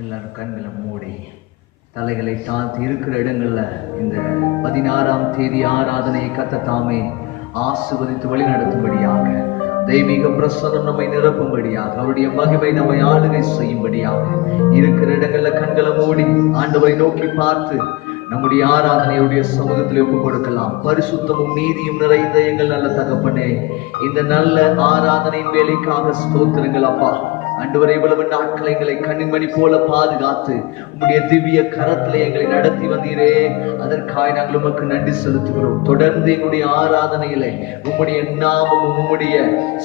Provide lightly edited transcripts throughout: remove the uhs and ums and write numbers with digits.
எல்லாரும் கண்களை மூடி தலைகளை தாழ்த்தி இருக்கிற இடங்கள்ல இந்த 16ஆம் தேதி ஆராதனையை கர்த்தர் ஆசீர்வதித்து வழி நடத்தும்படியாக, தெய்வீக பிரசன்னம் நம்மை நிரப்பும்படியாக, அவருடைய மகிமை நம்மை ஆளுகை செய்யும்படியாக இருக்கிற இடங்கள்ல கண்களை மூடி ஆண்டவரை நோக்கி பார்த்து நம்முடைய ஆராதனையுடைய சமூகத்தில் ஒப்புக் கொடுக்கலாம். பரிசுத்தமும் நீதியும் நிறைந்த எங்கள் நல்ல தகப்பனே, இந்த நல்ல ஆராதனையின் வேலைக்காக ஸ்தோத்திரங்கள் அப்பா. ஆண்டவரே, இவ்வளவு நாட்களை எங்களை கண்ணின்மணி போல பாதுகாத்து உம்முடைய திவ்ய கரத்திலே எங்களை நடத்தி வந்தீரே, அதற்காக நாங்கள் உமக்கு நன்றி செலுத்துகிறோம். தொடர்ந்து எங்களுடைய ஆராதனையிலே உம்முடைய நாமமும் உம்முடைய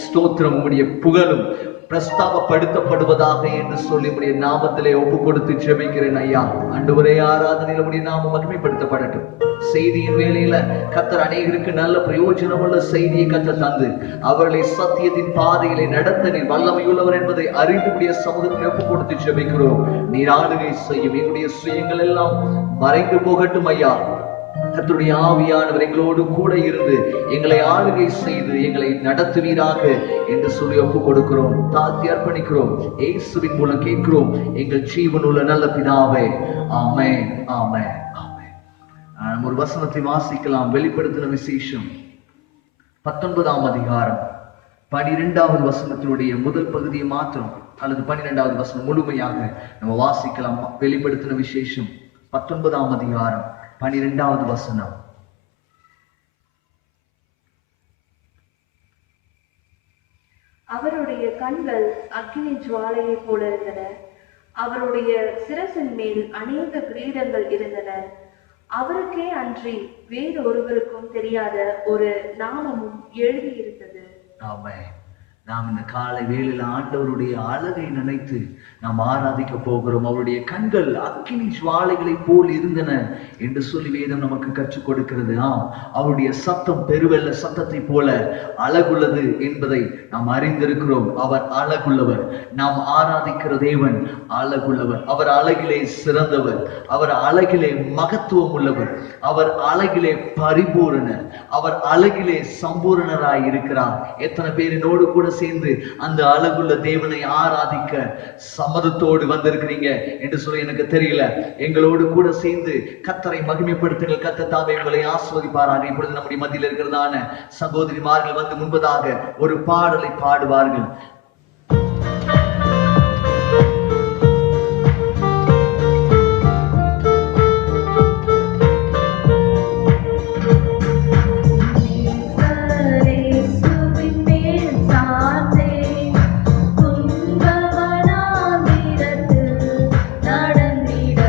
ஸ்தோத்திரம் உம்முடைய புகழும் பிரஸ்தாபப்படுத்தப்படுவதாக என்று சொல்லி உடைய நாமத்திலே ஒப்பு கொடுத்து ஜெபிக்கிறேன் ஐயா. ஆண்டவரே, ஆராதனையில் உடைய நாமம் மகிமைப்படுத்தப்படட்டும். செய்தியின் வேளையில கர்த்தர் அநேகருக்கு நல்ல பிரயோஜனமுள்ள செய்தியை கர்த்தர் தந்து அவர்களை சத்தியத்தின் பாதையிலே நடத்த நீர் வல்லமையுள்ளவர் என்பதை அறிந்து உடைய சமூகத்தில் ஒப்பு கொடுத்து ஜெபிக்கிறோம். நீர் ஆளுகை செய்யும். எங்களுடைய சுயங்கள் எல்லாம் மறைந்து போகட்டும் ஐயா. கர்த்தருடைய ஆவியானவர் எங்களோடு கூட இருந்து எங்களை ஆளுகை செய்து எங்களை நடத்துவீராக என்று சொல்லி ஒப்பு கொடுக்கிறோம், தாழ்த்தி அர்ப்பணிக்கிறோம். இயேசுவின் மூலம் கேட்கிறோம் எங்கள் ஜீவனுள்ள நல்ல பிதாவே, ஆமென், ஆமென், ஆமென். ஒரு வசனத்தை வாசிக்கலாம். வெளிப்படுத்தின விசேஷம் 19ஆம் அதிகாரம் 12வது வசனத்தினுடைய முதல் பகுதியை மாத்திரம் அல்லது 12வது வசனம் முழுமையாக நம்ம வாசிக்கலாம். வெளிப்படுத்தின விசேஷம் 19ஆம் அதிகாரம் 12வது வசனம். அவருடைய கண்கள் அக்கினி ஜுவாலையை போல இருந்தன. அவருடைய சிரசின் மேல் அநேக கிரீடங்கள் இருந்தன. அவருக்கே அன்றி வேறு ஒருவருக்கும் தெரியாத ஒரு நாமமும் எழுதியிருந்தது. ஆமென். நாம் இந்த காலை வேளையில் ஆண்டவருடைய அழகை நினைத்து நாம் ஆராதிக்க போகிறோம். அவருடைய கண்கள் அக்கினி ஜுவாலைகளை போல் இருந்தன என்று சொல்லி வேதம் நமக்கு கற்றுக் கொடுக்கிறது. அவருடைய சத்தம் பெருவெல்ல சத்தத்தை போல அழகுள்ளது என்பதை நாம் அறிந்திருக்கிறோம். அவர் அழகுள்ளவர். நாம் ஆராதிக்கிற தேவன் அழகுள்ளவர். அவர் அழகிலே சிறந்தவர். அவர் அழகிலே மகத்துவம் உள்ளவர். அவர் அழகிலே பரிபூரணர். அவர் அழகிலே சம்பூரணராய் இருக்கிறார். எத்தனை பேரினோடு கூட சேர்ந்து அந்த அழகுள்ள தேவனை ஆராதிக்க சம்மதத்தோடு வந்திருக்கிறீங்க என்று சொல்லி எனக்கு தெரியல. எங்களோடு கூட சேர்ந்து கர்த்தரை மகிமைப்படுத்துங்கள். கர்த்தர் தாமே உங்களை ஆசீர்வதிப்பாராக. இப்பொழுது நம்முடைய மத்தியில் இருக்கிறதான சகோதரிமார்கள் வந்து முன்பதாக ஒரு பாடலை பாடுவார்கள். துன்பவனாந்திரத்து நடந்திட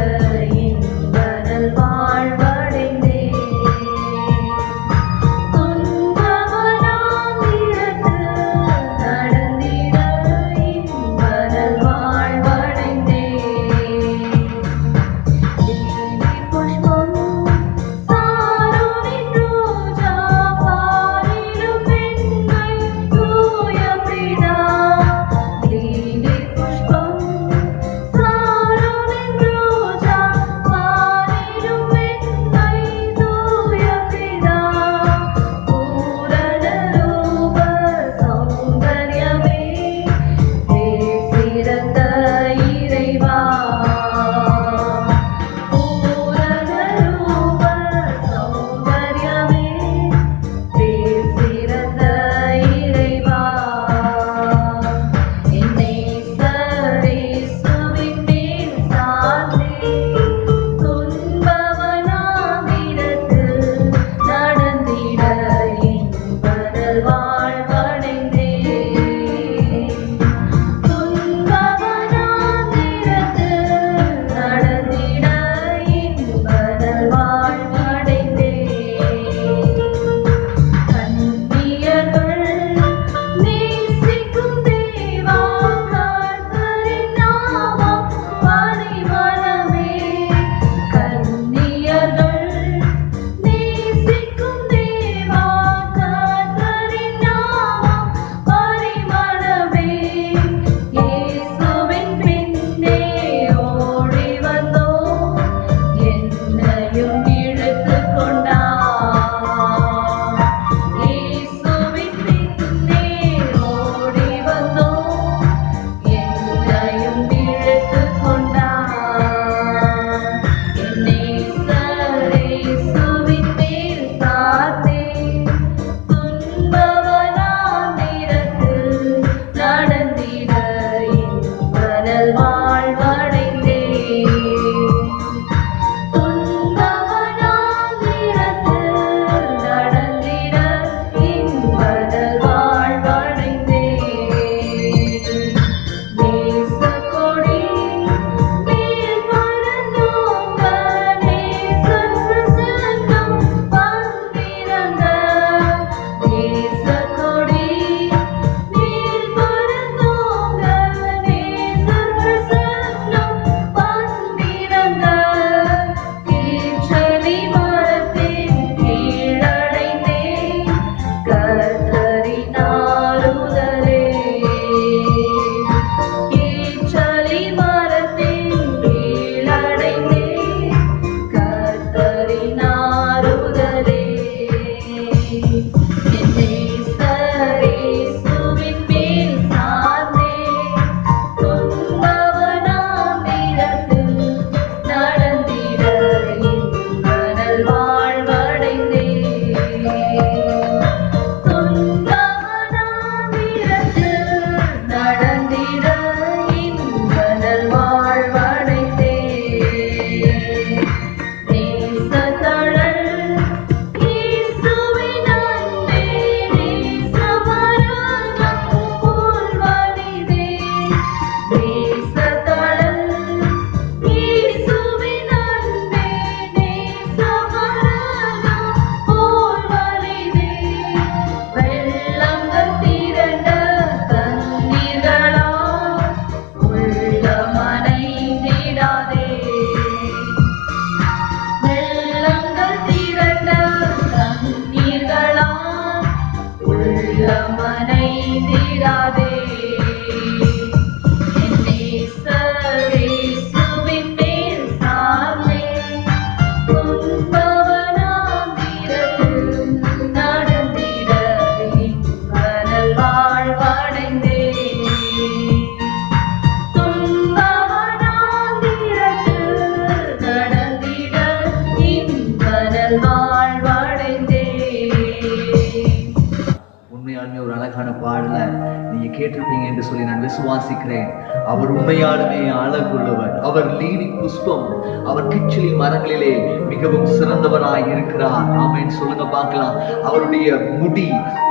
விசுவாசிக்கிறேன். அவர் உண்மையாலுமே அழகுள்ளவர். அவர் லீலி புஷ்பம், அவர் கிச்சிலி மரங்களிலே மிகவும் சிறந்தவராய் இருக்கிறார். ஆமென் சொல்லுங்க பார்க்கலாம். அவருடைய முடி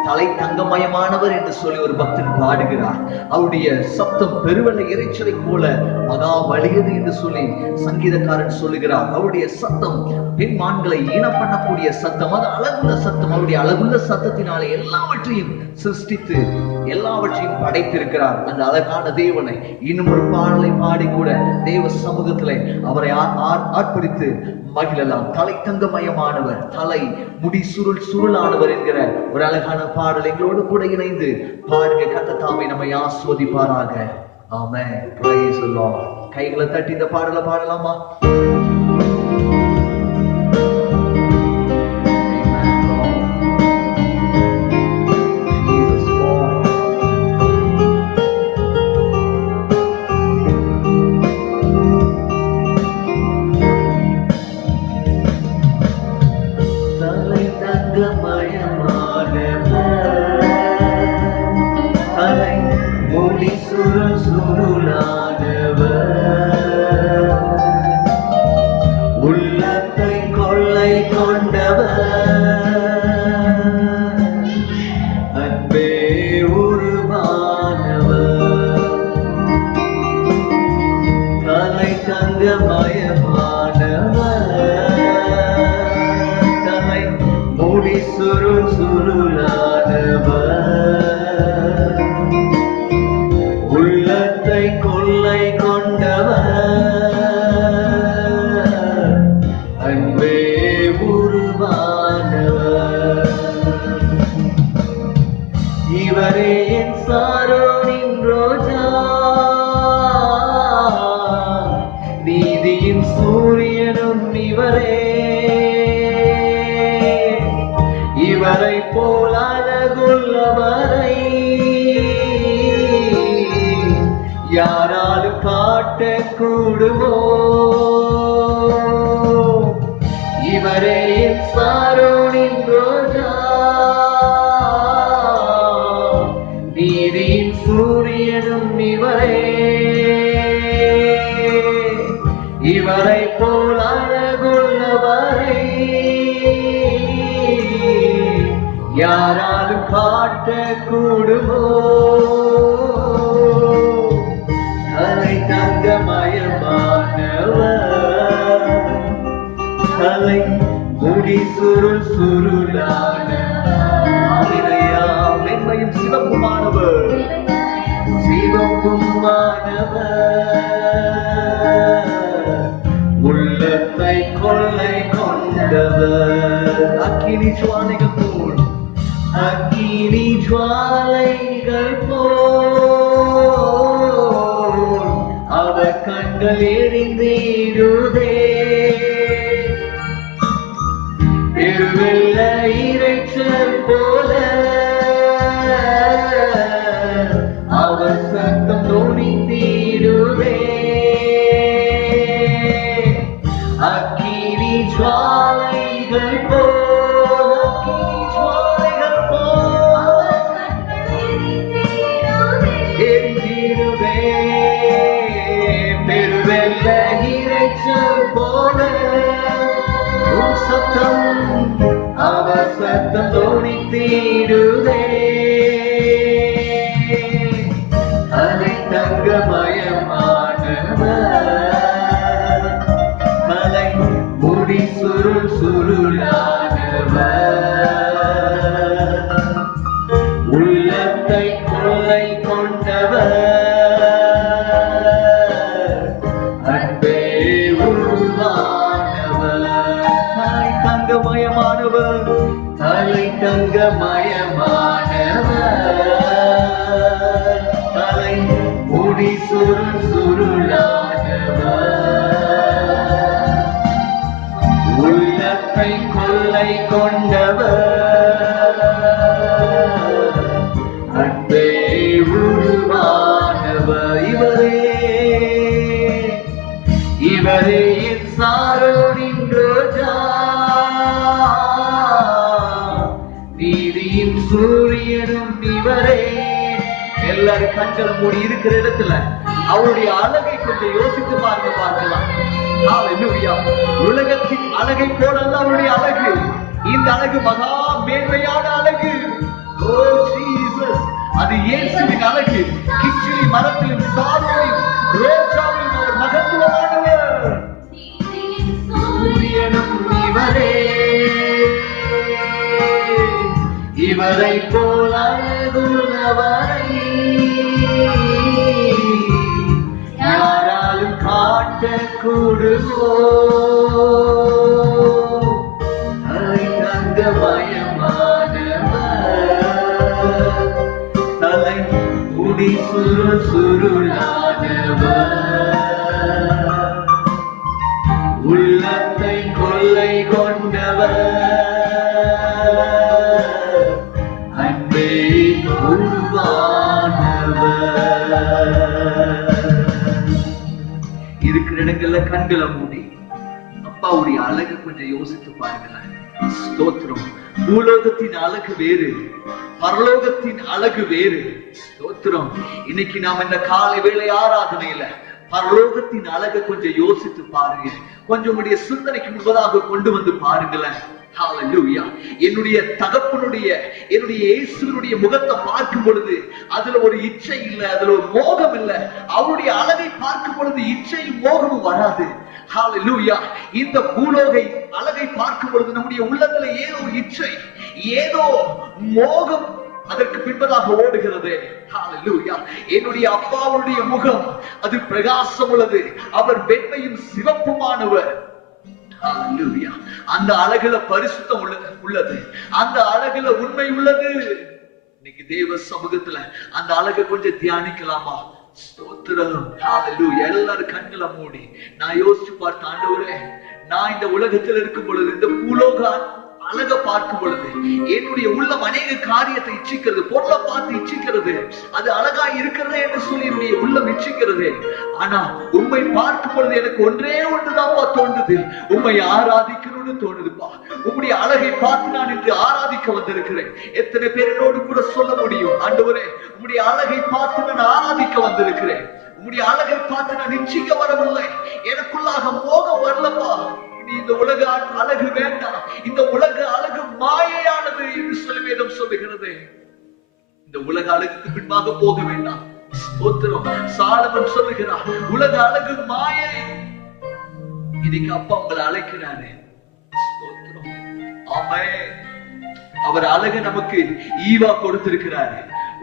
தலை தங்கமயமானவர் என்று சொல்லி ஒரு பக்தன் பாடுகிறார். அவருடைய சத்தம் பெருவெள்ள இரைச்சலை போல மகா வலியது என்று சொல்லி சங்கீதக்காரன் சொல்லுகிறார். அவருடைய சத்தம் பெண்மான்களை ஈனம் பண்ணக்கூடிய சத்தம், அது அழகுள்ள சத்தம். அவருடைய அழகுள்ள சத்தத்தினாலே எல்லாவற்றையும் சிருஷ்டித்து எல்லாவற்றையும் படைத்திருக்கிறார். அந்த அழகான தேவனை இன்னும் ஒரு பாடலை பாடி கூட தேவ சமூகத்திலே அவரை ஆர்ப்பரித்து மகிழலாம். தலை தங்கமயமானவர், தலை முடி சுருள் சுருளானவர் என்கிற ஒரு அழகான பாடல் எங்களோடு கூட இணைந்து பாடுங்க. கர்த்தர் தாமே நம்மை ஆஸ்வதிப்பாராக. ஆமென். Praise the Lord. கைகளை தட்டி இந்த பாடலை பாடலாமா? யாராலும் காட்ட கூடுமோ? இவரே சாரோனின் ரோஜா, நீதியின் சூரியனும் இவரே. இவரை போல் அழகுள்ளவரை யாராலும் காட்ட கூடுமோ? தலை முடி சுருள் சுருளான மென்மையும் சிவப்புமானவர், உள்ளத்தை கொள்ளை கொண்டவர். அக்கினி ஜுவாலைகள் போல், அக்கினி ஜுவாலைகள் போல் அவர் கண்கள் எரிந்திடுதே. பெருவெள்ள இரைச்சல் போல அவர் சத்தம் தொனித்திடுதே. அக்கினி ஜுவாலைகள் போல், அக்கினி ஜுவாலைகள் போல் எரிந்திடுதே. பெருவெள்ள இரைச்சல் போல கண்களை மூடி இருக்கிற இடத்துல அவருடைய அழகை கொஞ்சம் யோசித்து பார்க்கலாம். ஹalleluya. உலகத்தின் அழகை போல அல்ல அவருடைய அழகு. இந்த அழகு மகா மேன்மையான அழகு. ஓ ஜீசஸ், அது இயேசுவின் அழகு. கிச்சிலி மரத்திலும் சாரோவிலும் ரோஜாவிலும் அவர் மகத்துவமானவர். சூரியனும் இவரே, இவரை போல அழகுள்ளவரை யாராலும் காட்ட கூடுமோ? தலை முடி சுருளானவர், உள்ளத்தை கொள்ளை கொண்டவர், அன்பே உருவானவர். இருக்கிற இடங்கள்ல கண்களை மூடி அப்பாவுடைய அழகு கொஞ்சம் யோசித்து பாருங்களேன். ஸ்தோத்திரம். பூலோகத்தின் அழகு வேறு, பரலோகத்தின் அழகு வேறு. ஸ்தோத்திரம். இன்னைக்கு நாம் இந்த காலை வேளை ஆராதனையில பரலோகத்தின் அழகை கொஞ்சம் யோசித்து பாருங்க. கொஞ்சம் உங்களுடைய சிந்தனைக்கு முன்பதாக கொண்டு வந்து பாருங்களேன். ஹalleluya. என்னுடைய தகப்பனுடைய என்னுடைய இயேசுவினுடைய முகத்தை பார்க்கும் பொழுது அதுல ஒரு இச்சை இல்ல, அதுல ஒரு மோகம் இல்ல. அவருடைய அழகை பார்க்கும் பொழுது இச்சையும் மோகமும் வராது. ஹalleluya. இந்த பூலோகை அழகை பார்க்கும் பொழுது நம்முடைய உள்ளத்துல ஏதோ இச்சை, ஏதோ மோகம் அதற்கு பின்பதாக ஓடுகிறது. ஹalleluya. என்னுடைய அப்பாவுடைய முகம் அது பிரகாசம் உள்ளது. அவர் வெண்மையும் சிவப்புமானவர். ஹalleluya. அந்த அழகுல பரிசுத்தம் உள்ளது, அந்த அழகுல உண்மை உள்ளது. இன்னைக்கு தேவ சமூகத்துல அந்த அழகை கொஞ்சம் தியானிக்கலாமா? ஸ்தோத்திரம். ஹalleluya. எல்லாரும் கண்களை மூடி நான் யோசிச்சு பார்த்த ஆண்டவரே, நான் இந்த உலகத்தில் இருக்கும் பொழுது இந்த பூலோக அழக பார்க்கும் பொழுது என்னுடைய உள்ளம் அநேக காரியத்தை இச்சிக்கிறது, பொருளை பார்த்து இச்சிக்கிறது, அது அழகா இருக்கிறதே என்று சொல்லி என்னுடைய உள்ளம் இச்சிக்கிறது. ஆனா உண்மை பார்க்கும் பொழுது எனக்கு ஒன்றே ஒன்றுதான்ப்பா தோன்றுது, உண்மை ஆராதிக்கணும்னு தோணுதுப்பா. உங்களுடைய அழகை பார்த்து நான் இன்று ஆராதிக்க வந்திருக்கிறேன். எத்தனை பேரோடு கூட சொல்ல முடியும், ஆண்டவரே உங்களுடைய அழகை பார்த்து நான் ஆராதிக்க வந்திருக்கிறேன், உங்களுடைய அழகை பார்த்து நான் இச்சிக்க வரவில்லை, எனக்குள்ளாக மோகம் வரலப்பா. இந்த உலக அழகு வேண்டாம், இந்த உலக அழகு மாயையானது என்று சொல்லி வேதம் சொல்லுகிறது. இந்த உலக அழகுக்கு பின்பாக போக வேண்டாம். ஸ்தோத்திரம். சாலமன் சொல்லுகிறார், உலக அழகு மாயை. இன்னைக்கு அப்பா உங்களை அழைக்கிறாரு. ஸ்தோத்திரம். ஆமென். அவர் அழகு நமக்கு ஈவா கொடுத்திருக்கிறாரு.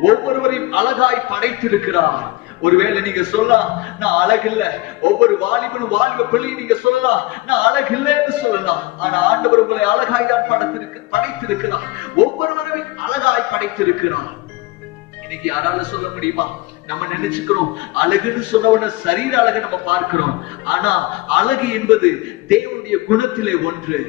ஒவ்வொருவரையும் அழகாய் படைத்திருக்கிறார். ஒருவேளை நீங்க சொல்லலாம் நான் அழகில்ல, ஒவ்வொரு வாலிபனும் வாலிப பிள்ளையும் நீங்க சொல்லலாம் நான் அழகில்லைன்னு சொல்லலாம். ஆனா ஆண்டவர் உங்களை அழகாய் தான் படைத்திருக்கிறார். ஒவ்வொருவரையும் அழகாய் படைத்திருக்கிறார். இன்னைக்கு யாரால சொல்ல முடியுமா? நம்ம நினைச்சுக்கிறோம் அழகுன்னு சொன்னவன சரீர அழகை நம்ம பார்க்கிறோம். ஆனா அழகு என்பது தேவனுடைய குணத்திலே ஒன்று.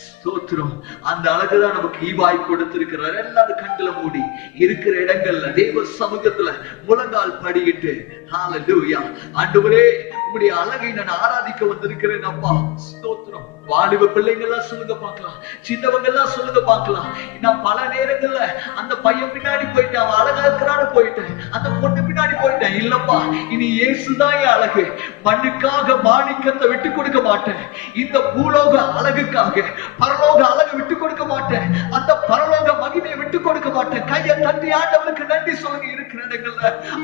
ஸ்தோத்திரம். அந்த அழகுதான் நமக்கு ஈவாய் கொடுத்திருக்கிறார். எல்லாரும் கண்களை மூடி இருக்கிற இடங்கள்ல தேவ சமூகத்துல முழங்கால் படியிட்டு ஹalleluya. ஆண்டவரே உம்முடைய அழகை நான் ஆராதிக்க வந்திருக்கிறேன் அப்பா. ஸ்தோத்திரம். வாலிப பிள்ளைங்க எல்லாம் சொல்லுங்க பார்க்கலாம், சின்னவங்க எல்லாம் சொல்லுங்க பார்க்கலாம். நான் பல நேரங்கள்ல அந்த பையன் பின்னாடி போயிட்டேன், அவன் அழகா இருக்கிறான்னு போயிட்டேன், அந்த பொண்ணு பின்னாடி போயிட்டேன். இல்லப்பா, இனி இயேசுதான் என் அழகு. மண்ணுக்காக மாணிக்கத்தை விட்டு கொடுக்க மாட்டேன். இந்த பூலோக அழகுக்காக பரலோக அழகு விட்டு கொடுக்க மாட்டேன். அந்த பரலோக மகிமையை விட்டு கொடுக்க மாட்டேன். கையை தட்டி ஆண்டவருக்கு நன்றி சொல்லுங்க. இருக்கிற இடங்கள்ல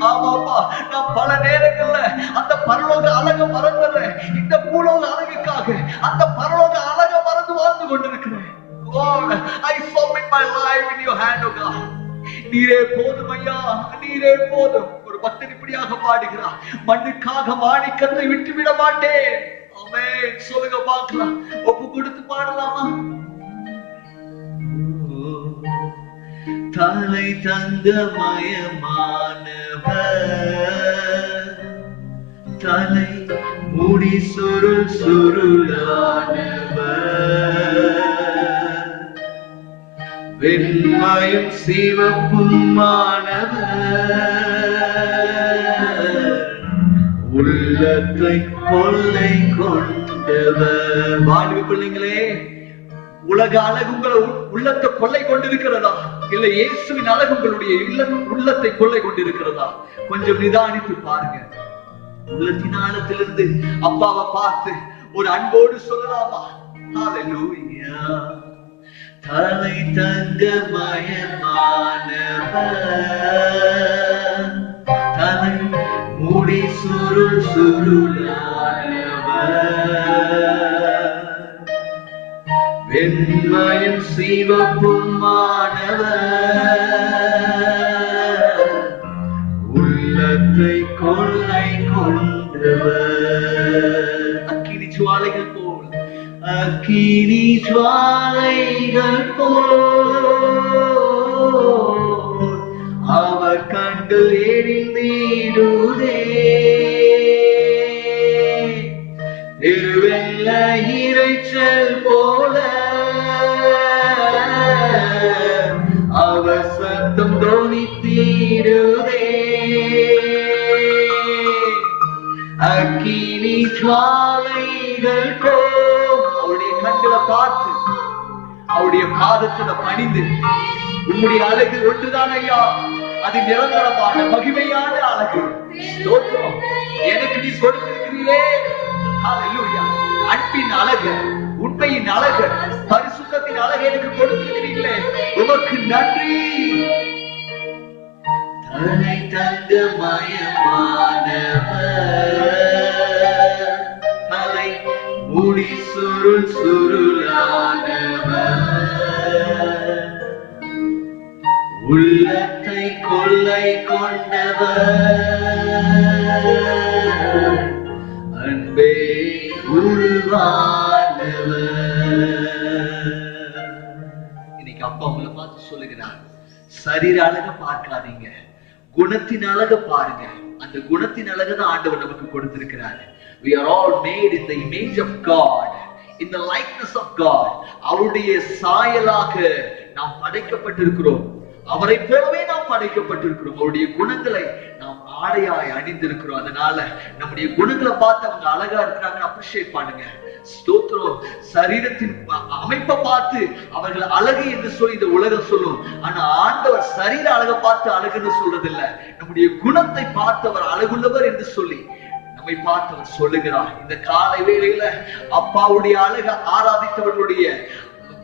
ஆமாப்பா, நான் பல நேரங்கள்ல அந்த பரலோக அழகை மறந்துடுறேன். இந்த பூலோக அழகுக்காக அந்த பரலோக அழகை மறந்து வாழ்ந்து கொண்டிருக்கிறேன். Lord, I submit my life in your hand, O God. நீரே போதும் ஐயா, நீரே போதும். ஒரு பக்தன் இப்படியாக பாடுகிறார், மண்ணுக்காக மாணிக்கத்தை விட்டு விட மாட்டேன். ஆமென். சொல்லுங்க பார்க்கலாம். ஒப்பு கொடுத்து பாடலாமா? தலை தங்கமயமானவர், தலை முடி சுருள் சுருளானவர், வெண்மையும் சிவப்புமானவர், உள்ளத்தை கொள்ளை கொண்டவர். வாழ்வு பிள்ளைங்களே, உலக அழகு உங்களை உள்ளத்தை கொள்ளை கொண்டிருக்கிறதா? இல்ல இயேசுவின் அழகு உங்களுடைய உள்ளத்தை கொள்ளை கொண்டிருக்கிறதா? கொஞ்சம் நிதானித்து பாருங்க. உள்ளத்தின் ஆழத்திலிருந்து அப்பாவை பார்த்து ஒரு அன்போடு சொல்லலாமா? ஹalleluya. தலை தங்கமயமானவர், தலை முடி சுருள் சுருளானவர், வெண்மயம் சிவப்புமானவர், உள்ளத்தை கொள்ளை கொண்டவர். அக்கினி ஜுவாலைகள் போல், அக்கினி ஜுவாலைகள் போல் அவர் கண்டு எரிந்திடுதே. திருவெல்ல இறைச்சல் போல அவர் சத்தம் தோணித்திடுதே. அக்கினி ஜுவாலைகள் போல் அவருடைய கண்களை பார்த்து அவருடைய பாதத்துல பணிந்து, உம்முடைய அழகு ஒன்றுதான் ஐயா, அது நிரந்தரமான மகிமையான அழகு. ஸ்தோத்திரம். எனக்கு நீ கொடுத்திருக்கிறீரே, ஹalleluya. அன்பின் அழகு, உண்மையின் அழகு, பரிசுத்தத்தின் அழகு எனக்கு கொடுத்திருக்கிறீர்களே, உமக்கு நன்றி. தலை தங்கமயமானவர், தலை முடி சுருள் சுருளானவர், உள்ளத்தை கொள்ளை கொண்டவர், அன்பே உருவானவர். இன்னைக்கு அப்பா உங்களை பார்த்து சொல்லுகிறார், சரீர அழக பார்க்காதீங்க, குணத்தின் அழக பாருங்க. அந்த குணத்தின் அழகு தான் ஆண்டவர் நமக்கு கொடுத்திருக்கிறார். We are all made in the image of God, in the likeness of God. அவருடைய சாயலாக நாம் படைக்கப்பட்டிருக்கிறோம். அவரை போலவே நாம் படைக்கப்பட்டிருக்கிறோம். அவருடைய குணங்களை நாம் ஆடையாய் அணிந்திருக்கிறோம். அதனால நம்முடைய குணங்களை பார்த்து அவங்க அழகா இருக்கிறாங்கன்னு அப்ரிஷியேட் பண்ணுங்க. ஸ்தோத்திரம். சரீரத்தின் அமைப்பை பார்த்து அவர்கள் அழகு என்று சொல்லி இந்த உலகம் சொல்லும். ஆனா ஆண்டவர் சரீர அழகை பார்த்து அழகுன்னு சொல்றது இல்ல, நம்முடைய குணத்தை பார்த்து அவர் அழகுள்ளவர் என்று சொல்லி நம்மை பார்த்து அவர் சொல்லுகிறார். இந்த காலை வேளையில அப்பாவுடைய அழக ஆராதித்தவர்களுடைய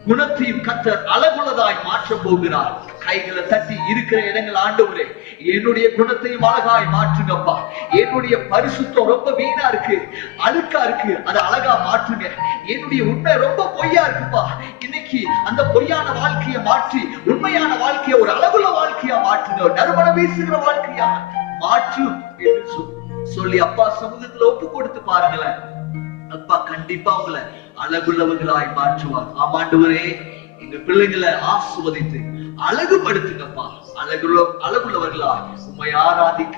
குணத்தையும் கர்த்தர் அழகுள்ளதாய் மாற்ற போகிறார். கைகளை தட்டி இருக்கிற இடங்கள், ஆண்டவரே என்னுடைய குணத்தையும் அழகாய் மாற்றுங்கப்பா. என்னுடைய பரிசுத்தம் ரொம்ப வீணா இருக்கு, அழுக்கா இருக்கு, அதை அழகா மாற்றுங்க. என்னுடைய உண்மை ரொம்ப பொய்யா இருக்குப்பா, இன்னைக்கு அந்த பொய்யான வாழ்க்கையை மாற்றி உண்மையான வாழ்க்கையை ஒரு அழகுள்ள வாழ்க்கையா மாற்றுங்க. நறுமணம் வீசுகிற வாழ்க்கையா மாற்று என்று சொல்லி அப்பா சமூகத்துல ஒப்பு கொடுத்து பாருங்களேன். அப்பா கண்டிப்பா உங்களை அழகுள்ளவர்களாய் மாற்றுவார். ஆமாண்டவரே, எங்க பிள்ளைங்களை ஆசுவதித்து அழகுபடுத்துங்கப்பா. அழகுள்ளவர்களா உம்மை ஆராதிக்க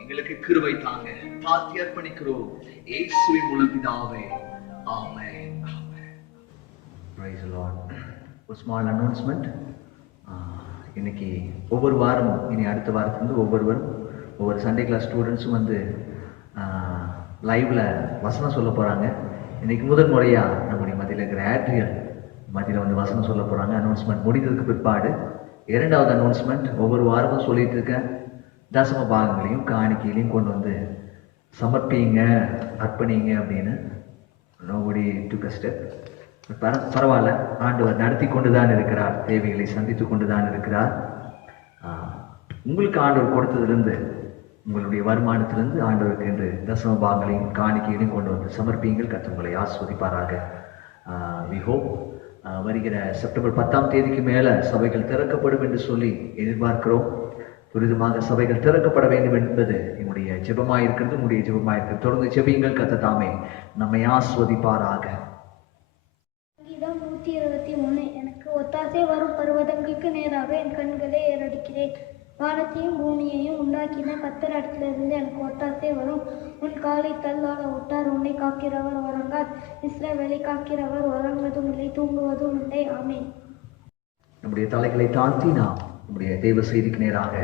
எங்களுக்கு கிருபை தாங்க. தாழ்த்தி அர்ப்பணிக்கிறோம் இயேசுவின் மூலம் பிதாவே, ஆமென். Praise the Lord. ஒரு ஸ்மால் அனௌன்ஸ்மெண்ட். இன்னைக்கு ஒவ்வொரு வாரமும், இனி அடுத்த வாரத்திலிருந்து ஒவ்வொரு சண்டே கிளாஸ் ஸ்டூடெண்ட்ஸும் வந்து லைவ்ல வசனம் சொல்ல போறாங்க. இன்னைக்கு முதல் முறையா நம்முடைய மத்தியில் இருக்கிற ஆட்ரியல் மத்தியில் வந்து வசனம் சொல்ல போறாங்க. அனௌன்ஸ்மெண்ட் முடிந்ததுக்கு பிற்பாடு இரண்டாவது அனௌன்ஸ்மெண்ட், ஒவ்வொரு வாரமும் சொல்லிட்டு இருக்கேன், தசம பாகங்களையும் காணிக்கையிலையும் கொண்டு வந்து சமர்ப்பிங்க, அர்ப்பணிங்க அப்படின்னு. நோபடி டுக் அ ஸ்டெப். பரவாயில்ல, ஆண்டவர் நடத்தி கொண்டுதான் இருக்கிறார், தேவைகளை சந்தித்து கொண்டுதான் இருக்கிறார். உங்களுக்கு ஆண்டவர் கொடுத்ததிலிருந்து, உங்களுடைய வருமானத்திலிருந்து ஆண்டவருக்கு என்று தசம பாகங்களையும் காணிக்கைகளையும் கொண்டு வந்து சமர்ப்பியுங்கள். கர்த்தர் உங்களை ஆசீர்வதிப்பாராக. வி ஹோப் வருகிற செப்டம்பர் 10ஆம் தேதிக்கு மேல சபைகள் திறக்கப்படும் என்று சொல்லி எதிர்பார்க்கிறோம். துரிதமாக சபைகள் திறக்கப்பட வேண்டும் என்பது என்னுடைய ஜெபமாயிருக்கிறது, உங்களுடைய ஜெபமாயிருக்கிறது. தொடர்ந்து ஜெபியுங்கள். கர்த்தர் தாமே நம்மை ஆசீர்வதிப்பாராக. 123. எனக்கு ஒத்தாசை வரும் பர்வதங்களுக்கு நேராக என் கண்களை ஏறடிக்கிறேன். வானத்தையும் பூமியையும் உண்டாக்கின கர்த்தர் இடத்திலிருந்து எனக்கு ஒத்தாசை வரும். உன் காலை தள்ளாட ஒட்டார், உன்னை காக்கிறவர் உறங்கார். இஸ்ரவேலை காக்கிறவர் உறங்குவதும் இல்லை, தூங்குவதும் இல்லை. ஆமென். நம்முடைய தலைகளை தாழ்த்தி நாம் நம்முடைய தெய்வ செய்திக்கு நேராக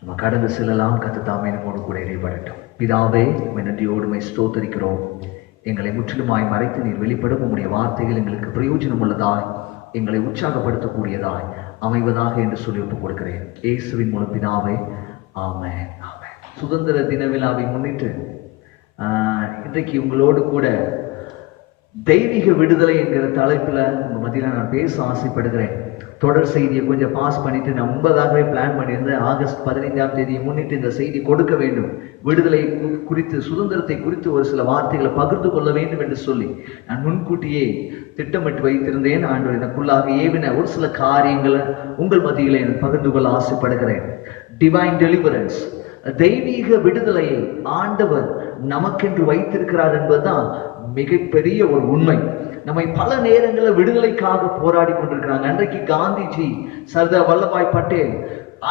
நம்ம கடந்து செல்லலாம். கர்த்தர் தாமே நம்மோடு கூட இடைப்படட்டும். பிதாவே, நன்றியோடு ஸ்தோத்தரிக்கிறோம். எங்களை முற்றிலுமாய் மறைத்து நீர் வெளிப்படும் உம்முடைய வார்த்தைகள் எங்களுக்கு பிரயோஜனம் உள்ளதாய், எங்களை உற்சாகப்படுத்தக்கூடியதாய், அமைவதாக என்று சொல்லி ஒப்புக் கொடுக்கிறேன். இயேசுவின் மூலம் பிதாவே, ஆமென், ஆமென். சுதந்திர தின விழாவை முன்னிட்டு இன்றைக்கு உங்களோடு கூட தெய்வீக விடுதலை என்கிற தலைப்புல உங்க மத்தியில நான் பேச ஆசைப்படுகிறேன். தொடர் செய்தியை கொஞ்சம் பாஸ் பண்ணிட்டு நான் முன்பதாகவே பிளான் பண்ணியிருந்தேன். ஆகஸ்ட் 15ஆம் தேதியை முன்னிட்டு இந்த செய்தி கொடுக்க வேண்டும், விடுதலை குறித்து, சுதந்திரத்தை குறித்து ஒரு சில வார்த்தைகளை பகிர்ந்து கொள்ள வேண்டும் என்று சொல்லி நான் முன்கூட்டியே திட்டமிட்டு வைத்திருந்தேன். ஆண்டவர் எனக்குள்ளாக ஏவின ஒரு சில காரியங்களை உங்கள் மத்தியிலே பகிர்ந்து கொள்ள ஆசைப்படுகிறேன். டிவைன் டெலிவரன்ஸ், தெய்வீக விடுதலையை ஆண்டவர் நமக்கென்று வைத்திருக்கிறார் என்பதுதான் மிகப்பெரிய ஒரு உண்மை. நம்மை பல நேரங்களில் விடுதலைக்காக போராடி கொண்டிருக்கிறாங்க. அன்றைக்கு காந்திஜி, சர்தார் வல்லபாய் பட்டேல்,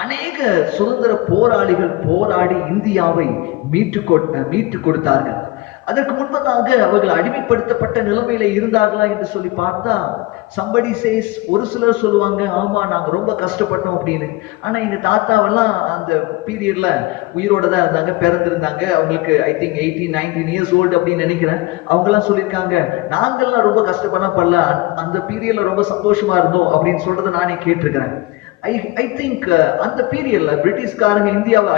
அநேக சுதந்திர போராளிகள் போராடி இந்தியாவை மீட்டு கொடுத்தார்கள். அதற்கு முன்பதாக அவர்கள் அடிமைப்படுத்தப்பட்ட நிலைமையில இருந்தார்களா என்று சொல்லி பார்த்தா somebody says, ஒரு சிலர் சொல்லுவாங்க, ஆமா நாங்க ரொம்ப கஷ்டப்பட்டோம் அப்படின்னு. ஆனா எங்க தாத்தாவெல்லாம் அந்த பீரியட்ல உயிரோட தான் இருந்தாங்க, பிறந்திருந்தாங்க. அவங்களுக்கு ஐ திங்க் 18-19 இயர்ஸ் ஓல்டு அப்படின்னு நினைக்கிறேன். அவங்க எல்லாம் சொல்லியிருக்காங்க, நாங்கெல்லாம் ரொம்ப கஷ்டப்படல, அந்த பீரியட்ல ரொம்ப சந்தோஷமா இருந்தோம் அப்படின்னு சொல்றதை நானே கேட்டிருக்கிறேன். ஐ திங்க் அந்த பீரியட்ல பிரிட்டிஷ்காரங்க இந்தியாவை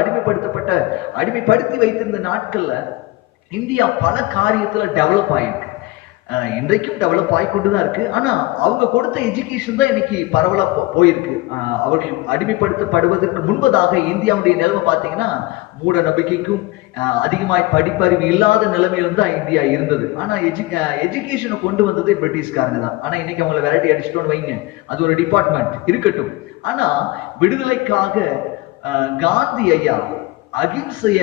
அடிமைப்படுத்தி வைத்திருந்த நாட்கள்ல இந்தியா பல காரியத்துல டெவலப் ஆயிருக்கு. இன்றைக்கும் டெவலப் ஆகிக்கொண்டுதான் இருக்கு. ஆனா அவங்க கொடுத்த எஜுகேஷன் தான் இன்னைக்கு பரவலா போயிருக்கு. அவர்கள் அடிமைப்படுத்தப்படுவதற்கு முன்பதாக இந்தியாவுடைய நிலைமை பார்த்தீங்கன்னா மூட நம்பிக்கைக்கும் அதிகமாய் படிப்பறிவு இல்லாத நிலைமையிலும் தான் இந்தியா இருந்தது. ஆனா எஜுகேஷனை கொண்டு வந்ததே பிரிட்டிஷ்காரங்க தான். ஆனா இன்னைக்கு அவங்களை வெரைட்டி அடிச்சிட்டோன்னு வைங்க, அது ஒரு டிபார்ட்மெண்ட் இருக்கட்டும். ஆனா விடுதலைக்காக காந்தி ஐயா அகிம்சைய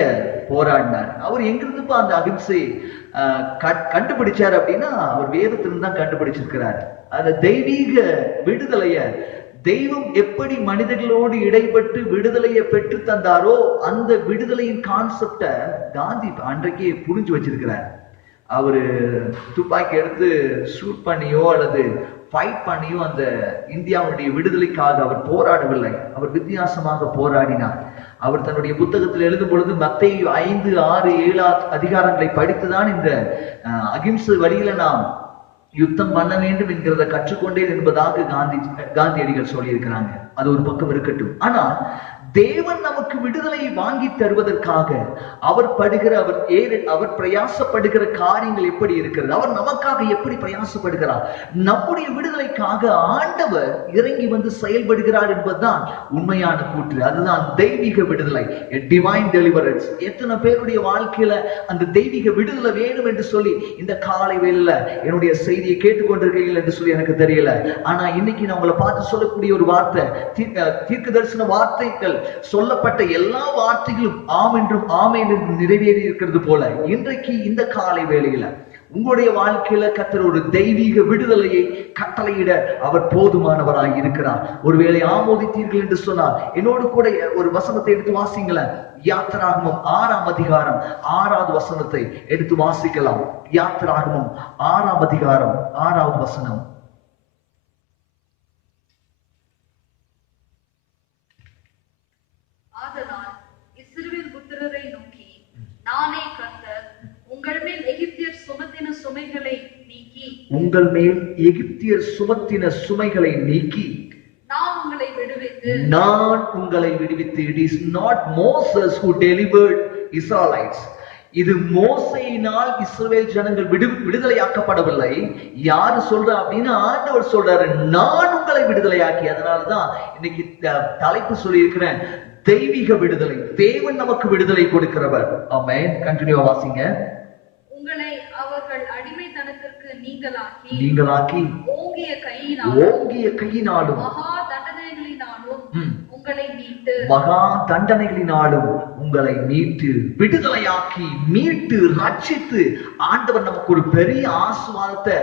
போராடினார். அவர் எங்கிருந்துப்பா அந்த அகிம்சையை கண்டுபிடிச்சார் அப்படின்னா அவர் வேதத்திலிருந்து தான் கண்டுபிடிச்சிருக்கிறார். அந்த தெய்வீக விடுதலைய, தெய்வம் எப்படி மனிதர்களோடு இடைப்பட்டு விடுதலையை பெற்று தந்தாரோ அந்த விடுதலையின் கான்செப்ட காந்தி அன்றைக்கே புரிஞ்சு வச்சிருக்கிறார். அவரு துப்பாக்கி எடுத்து ஷூட் பண்ணியோ அல்லது ஃபைட் பண்ணியோ அந்த இந்தியாவுடைய விடுதலைக்காக அவர் போராடவில்லை. அவர் வித்தியாசமாக போராடினார். அவர் தன்னுடைய புத்தகத்தில் எழுதும் பொழுது மத்தேயு 5, 6, 7 அதிகாரங்களை படித்துதான் இந்த அகிம்சை வழியில நாம் யுத்தம் பண்ண வேண்டும் என்கிறத கற்றுக்கொண்டேன் என்பதாக காந்தியடிகள் சொல்லியிருக்கிறாங்க. அது ஒரு பக்கம் இருக்கட்டும். ஆனா தேவன் நமக்கு விடுதலையை வாங்கி தருவதற்காக அவர் பிரயாசப்படுகிற காரியங்கள் எப்படி இருக்கிறது, அவர் நமக்காக எப்படி பிரயாசப்படுகிறார், நம்முடைய விடுதலைக்காக ஆண்டவர் இறங்கி வந்து செயல்படுகிறார் என்பதுதான் உண்மையான கூற்று. அதுதான் தெய்வீக விடுதலை, டிவைன் டெலிவரன்ஸ். எத்தனை பேருடைய வாழ்க்கையில அந்த தெய்வீக விடுதலை வேணும் என்று சொல்லி இந்த காலை வேளையில என்னுடைய செய்தியை கேட்டுக்கொண்டிருக்கீர்கள் என்று சொல்லி எனக்கு தெரியல. ஆனா இன்னைக்கு நான் உங்களை பார்த்து சொல்லக்கூடிய ஒரு வார்த்தை, தீர்க்க தரிசன வார்த்தைகள், சொல்லப்பட்ட எல்லா வார்த்தைகளும் ஆம் என்றும் ஆமென் என்றும் நிறைவேறி இருக்கிறது போல இன்றைக்கு இந்த காலை வேளையில உங்களுடைய வாழ்க்கையில கர்த்தர் ஒரு தெய்வீக விடுதலையை கட்டளையிட அவர் போதுமானவராய் இருக்கிறார். ஒருவேளை ஆமோதித்தீர்கள் என்று சொன்னால் என்னோடு கூட ஒரு வசனத்தை எடுத்து வாசிங்களேன். யாத்திராகமம் 6ஆம் அதிகாரம் 6வது வசனத்தை எடுத்து வாசிக்கலாம். யாத்திராகமம் 6ஆம் அதிகாரம் 6வது வசனம். இஸ்ரவேல் புத்திரரை நோக்கி, நானே கர்த்தர், உங்கள் மேல் எகிப்தியர் சுமத்தின சுமைகளை நீக்கி நான் உங்களை விடுவித்து. It is not Moses who delivered Israelites. இது மோசேயினால் இஸ்ரவேல் ஜனங்கள் விடுதலையாக்கப்படவில்லை. யாரு சொல்றா அப்படின்னா ஆண்டவர் சொல்றாரு, நான் உங்களை விடுதலையாக்கி. அதனாலதான் இன்னைக்கு தலைப்பு சொல்லி இருக்கிறேன், தெய்வீக விடுதலை. தேவன் நமக்கு விடுதலை கொடுக்கிறவர். ஆமென். கண்டினியூ வாசிங்க. உங்களை அவர்கள் அடிமைத்தனத்திற்கு நீங்களாக்கி ஓங்கிய கையினாலும் மகா தண்டனைகளினாலும் உங்களை மீட்டு விடுதலையாக்கி மீட்டு ரட்சித்து ஆண்டவர் நமக்கு ஒரு பெரிய ஆசீர்வாதத்தை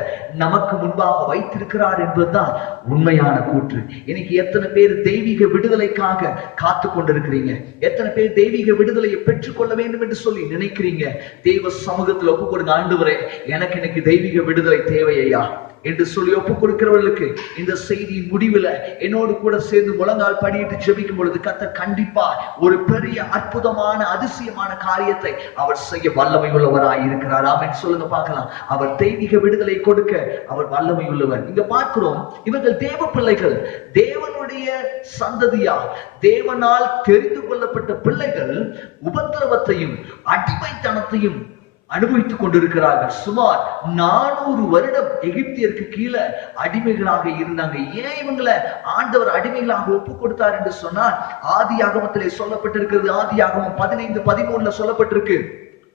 நமக்கு முன்பாக வைத்திருக்கிறார் என்பதுதான் உண்மையான கூற்று. இன்னைக்கு எத்தனை பேர் தெய்வீக விடுதலைக்காக காத்து கொண்டிருக்கிறீங்க? எத்தனை பேர் தெய்வீக விடுதலையை பெற்றுக்கொள்ள வேண்டும் என்று சொல்லி நினைக்கிறீங்க? தெய்வ சமூகத்தில் ஒப்பு கொடுங்க. ஆண்டவரே, எனக்கு இன்னைக்கு தெய்வீக விடுதலை தேவையா? என்று சொல்லி ஒப்புக் கொடுக்கிறவர்களுக்கு இந்த செய்தியின் முடிவுல என்னோடு கூட சேர்ந்து முழங்கால் படியிட்டு ஜெபிக்கும் பொழுது கர்த்தர் கண்டிப்பா ஒரு பெரிய அற்புதமான அதிசயமான காரியத்தை அவர் செய்ய வல்லமை உள்ளவராய் இருக்கிறார். ஆமென் சொல்லுங்க பார்க்கலாம். அவர் தெய்வீக விடுதலை கொடுக்க அவர் வல்லமை உள்ளவர். இங்க பார்க்கிறோம், இவர்கள் தேவ பிள்ளைகள், தேவனுடைய சந்ததியா, தேவனால் தெரிந்து கொள்ளப்பட்ட பிள்ளைகள் உபத்திரவத்தையும் அடிமைத்தனத்தையும் அனுபவித்துக் கொண்டிருக்கிறார்கள். சுமார் 400 வருடம் எகிப்தியருக்கு கீழே அடிமைகளாக இருந்தாங்க. ஏன் இவங்களை ஆண்டவர் அடிமைகளாக ஒப்பு கொடுத்தார் என்று சொன்னால், ஆதியாகமத்திலே சொல்லப்பட்டிருக்கிறது. ஆதியாகமம் 15:13 சொல்லப்பட்டிருக்கு,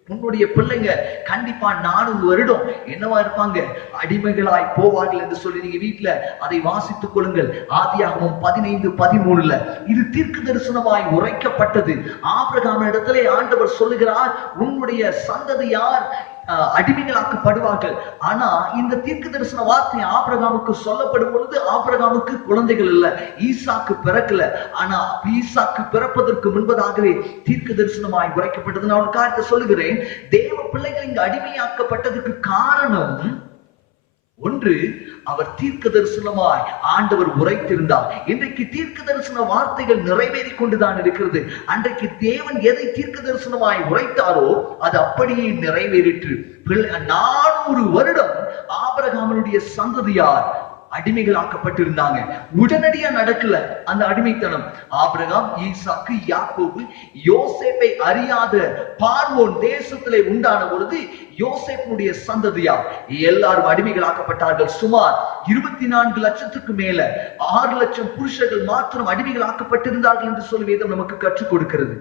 உன்னுடைய பிள்ளைங்க கண்டிப்பா 400 வருடம் என்னவா இருப்பாங்க, அடிமைகளாய் போவார்கள் என்று சொல்லி நீங்க வீட்டுல அதை வாசித்துக் கொள்ளுங்கள். ஆதியாகமம் 15:13 இது தீர்க்க தரிசனமாய் உரைக்கப்பட்டது. ஆபிரகாம் இடத்திலே ஆண்டவர் சொல்லுகிறார், உன்னுடைய சந்ததியார் அடிமைகளாக்கப்படுவார்கள். ஆனா இந்த தீர்க்க தரிசன வார்த்தை ஆபிரகாமுக்கு சொல்லப்படும் பொழுது ஆபிரகாமுக்கு குழந்தைகள் இல்ல, ஈசாக்கு பிறக்கல. ஆனா ஈசாக்கு பிறப்பதற்கு முன்பதாகவே தீர்க்க தரிசனமாய் உரைக்கப்பட்டது. நான் ஒரு காரியத்தை சொல்லுகிறேன், தேவ பிள்ளைகள் இங்கு அடிமையாக்கப்பட்டதுக்கு காரணம் ஒன்று, அவர் தீர்க்க தரிசனமாய் ஆண்டவர் உரைத்திருந்தார். இன்றைக்கு தீர்க்க தரிசன வார்த்தைகள் நிறைவேறி கொண்டுதான் இருக்கிறது. அன்றைக்கு தேவன் எதை தீர்க்க தரிசனமாய் உரைத்தாரோ அது அப்படியே நிறைவேறிற்று. 400 வருடம் ஆபிரகாமினுடைய சந்ததியார் அடிமைகளாக்கப்பட்டிருந்தாங்க. உடனடியா நடக்கல அந்த அடிமைத்தனம். ஆபிரகாம், ஈசாக்கு, யாக்கோபு யோசேப்பை அறியாத பார்வோன் தேசத்திலே உண்டான பொழுது யோசேப்புடைய சந்ததியார் எல்லாரும் அடிமைகளாக்கப்பட்டார்கள். சுமார் 24 லட்சத்துக்கு மேல 6 லட்சம் புருஷர்கள் மாத்திரம் அடிமைகளாக்கப்பட்டிருந்தார்கள் என்று சொல்லி வேதம் நமக்கு கற்றுக் கொடுக்கிறது.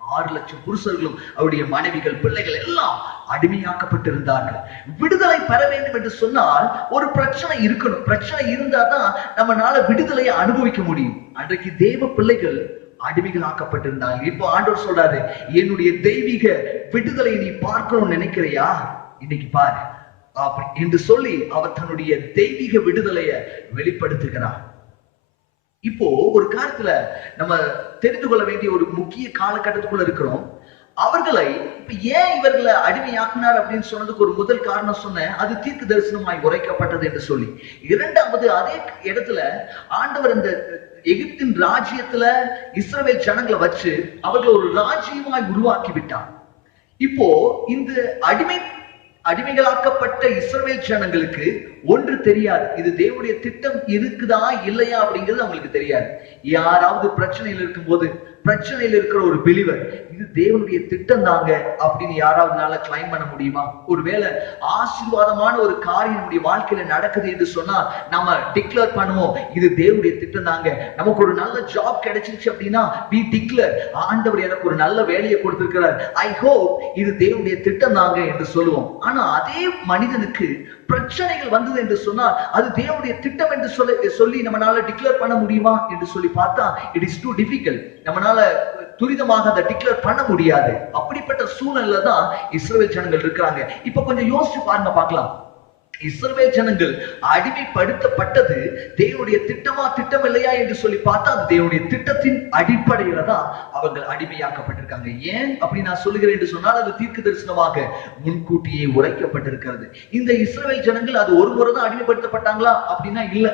6 லட்சம் புருஷர்களும் அவருடைய மனைவிகள், பிள்ளைகள் எல்லாம் அடிமையாக்கப்பட்டிருந்தார்கள். விடுதலை பெற வேண்டும் என்று சொன்னால் ஒரு பிரச்சனை இருக்கணும். பிரச்சனை இருந்தாதான் நம்மளால விடுதலையை அனுபவிக்க முடியும். அன்றைக்கு தேவ பிள்ளைகள் அடிமைகளாக்கப்பட்டிருந்தாங்க. இப்போ ஆண்டவர் சொல்றாரு, என்னுடைய தெய்வீக விடுதலை நீ பார்க்கணும்னு நினைக்கிறியா, இன்னைக்கு பாரு அப்படி என்று சொல்லி அவர் தன்னுடைய தெய்வீக விடுதலையை வெளிப்படுத்துகிறார். இப்போ ஒரு காலத்துல நம்ம தெரிந்து கொள்ள வேண்டிய ஒரு முக்கிய காலகட்டத்துக்குள்ள இருக்கிறோம். அவர்களை இப்ப ஏன் இவர்களை அடிமையாக்கினார் அப்படின்னு சொன்னதுக்கு ஒரு முதல் காரணம் சொன்னேன், அது தீர்க்க தரிசனமாய் உரைக்கப்பட்டது என்று சொல்லி. இரண்டாவது, அதே இடத்துல ஆண்டவர் இந்த எகிப்தின் ராஜ்யத்துல இஸ்ரவேல் ஜனங்களை வச்சு அவர்களை ஒரு ராஜ்யமாய் உருவாக்கி விட்டார். இப்போ இந்த அடிமைகளாக்கப்பட்ட இஸ்ரவேல் ஜனங்களுக்கு ஒன்று தெரியாது, இது தேவனுடைய திட்டம் இருக்குதா இல்லையா அப்படிங்கிறது அவங்களுக்கு தெரியாது. யாராவது பிரச்சனையில் இருக்கும் போது, பிரச்சனையில் இருக்கிற ஒரு பிலிவர், இது தேவனுடைய திட்டம் தாங்க அப்படின்னு யாராவதுனால கிளைம் பண்ண முடியுமா? ஒருவேளை ஆசீர்வாதமான ஒரு காரியம் நம்முடைய வாழ்க்கையில நடக்குது என்று சொன்னா நம்ம டிக்ளேர் பண்ணுவோம், இது தேவனுடைய திட்டம் தாங்க. நமக்கு ஒரு நல்ல ஜாப் கிடைச்சிருச்சு அப்படின்னா we declare, ஆண்டவர் எனக்கு ஒரு நல்ல வேலையை கொடுத்திருக்கிறார், ஐ ஹோப் இது தேவனுடைய திட்டம் தாங்க என்று சொல்லுவோம். ஆனா அதே மனிதனுக்கு பிரச்சனைகள் வந்தது என்று சொன்னால் அது தேவனுடைய திட்டம் என்று சொல்லி நம்மளால டிக்ளேர் பண்ண முடியுமா என்று சொல்லி பார்த்தா இட் இஸ் டூ டிஃபிகல்ட். நம்மளால துரிதமாக அதை டிக்ளேர் பண்ண முடியாது. அப்படிப்பட்ட சூழ்நிலை தான் இஸ்ரவேல் ஜனங்கள் இருக்கிறாங்க. இப்ப கொஞ்சம் யோசிச்சு பாருங்க பார்க்கலாம். இஸ்ரவேல் ஜனங்கள் அடிமைப்படுத்தப்பட்டது தேவனுடைய திட்டமா திட்டம் இல்லையா என்று சொல்லி பார்த்தா அது தேவனுடைய திட்டத்தின் அடிப்படையில தான் அவர்கள் அடிமையாக்கப்பட்டிருக்காங்க. ஏன் அப்படி நான் சொல்லுகிறேன் என்று சொன்னால் அது தீர்க்க தரிசனமாக முன்கூட்டியே உரைக்கப்பட்டிருக்கிறது. இந்த இஸ்ரவேல் ஜனங்கள் அது ஒரு முறை தான் அடிமைப்படுத்தப்பட்டாங்களா அப்படின்னா இல்ல.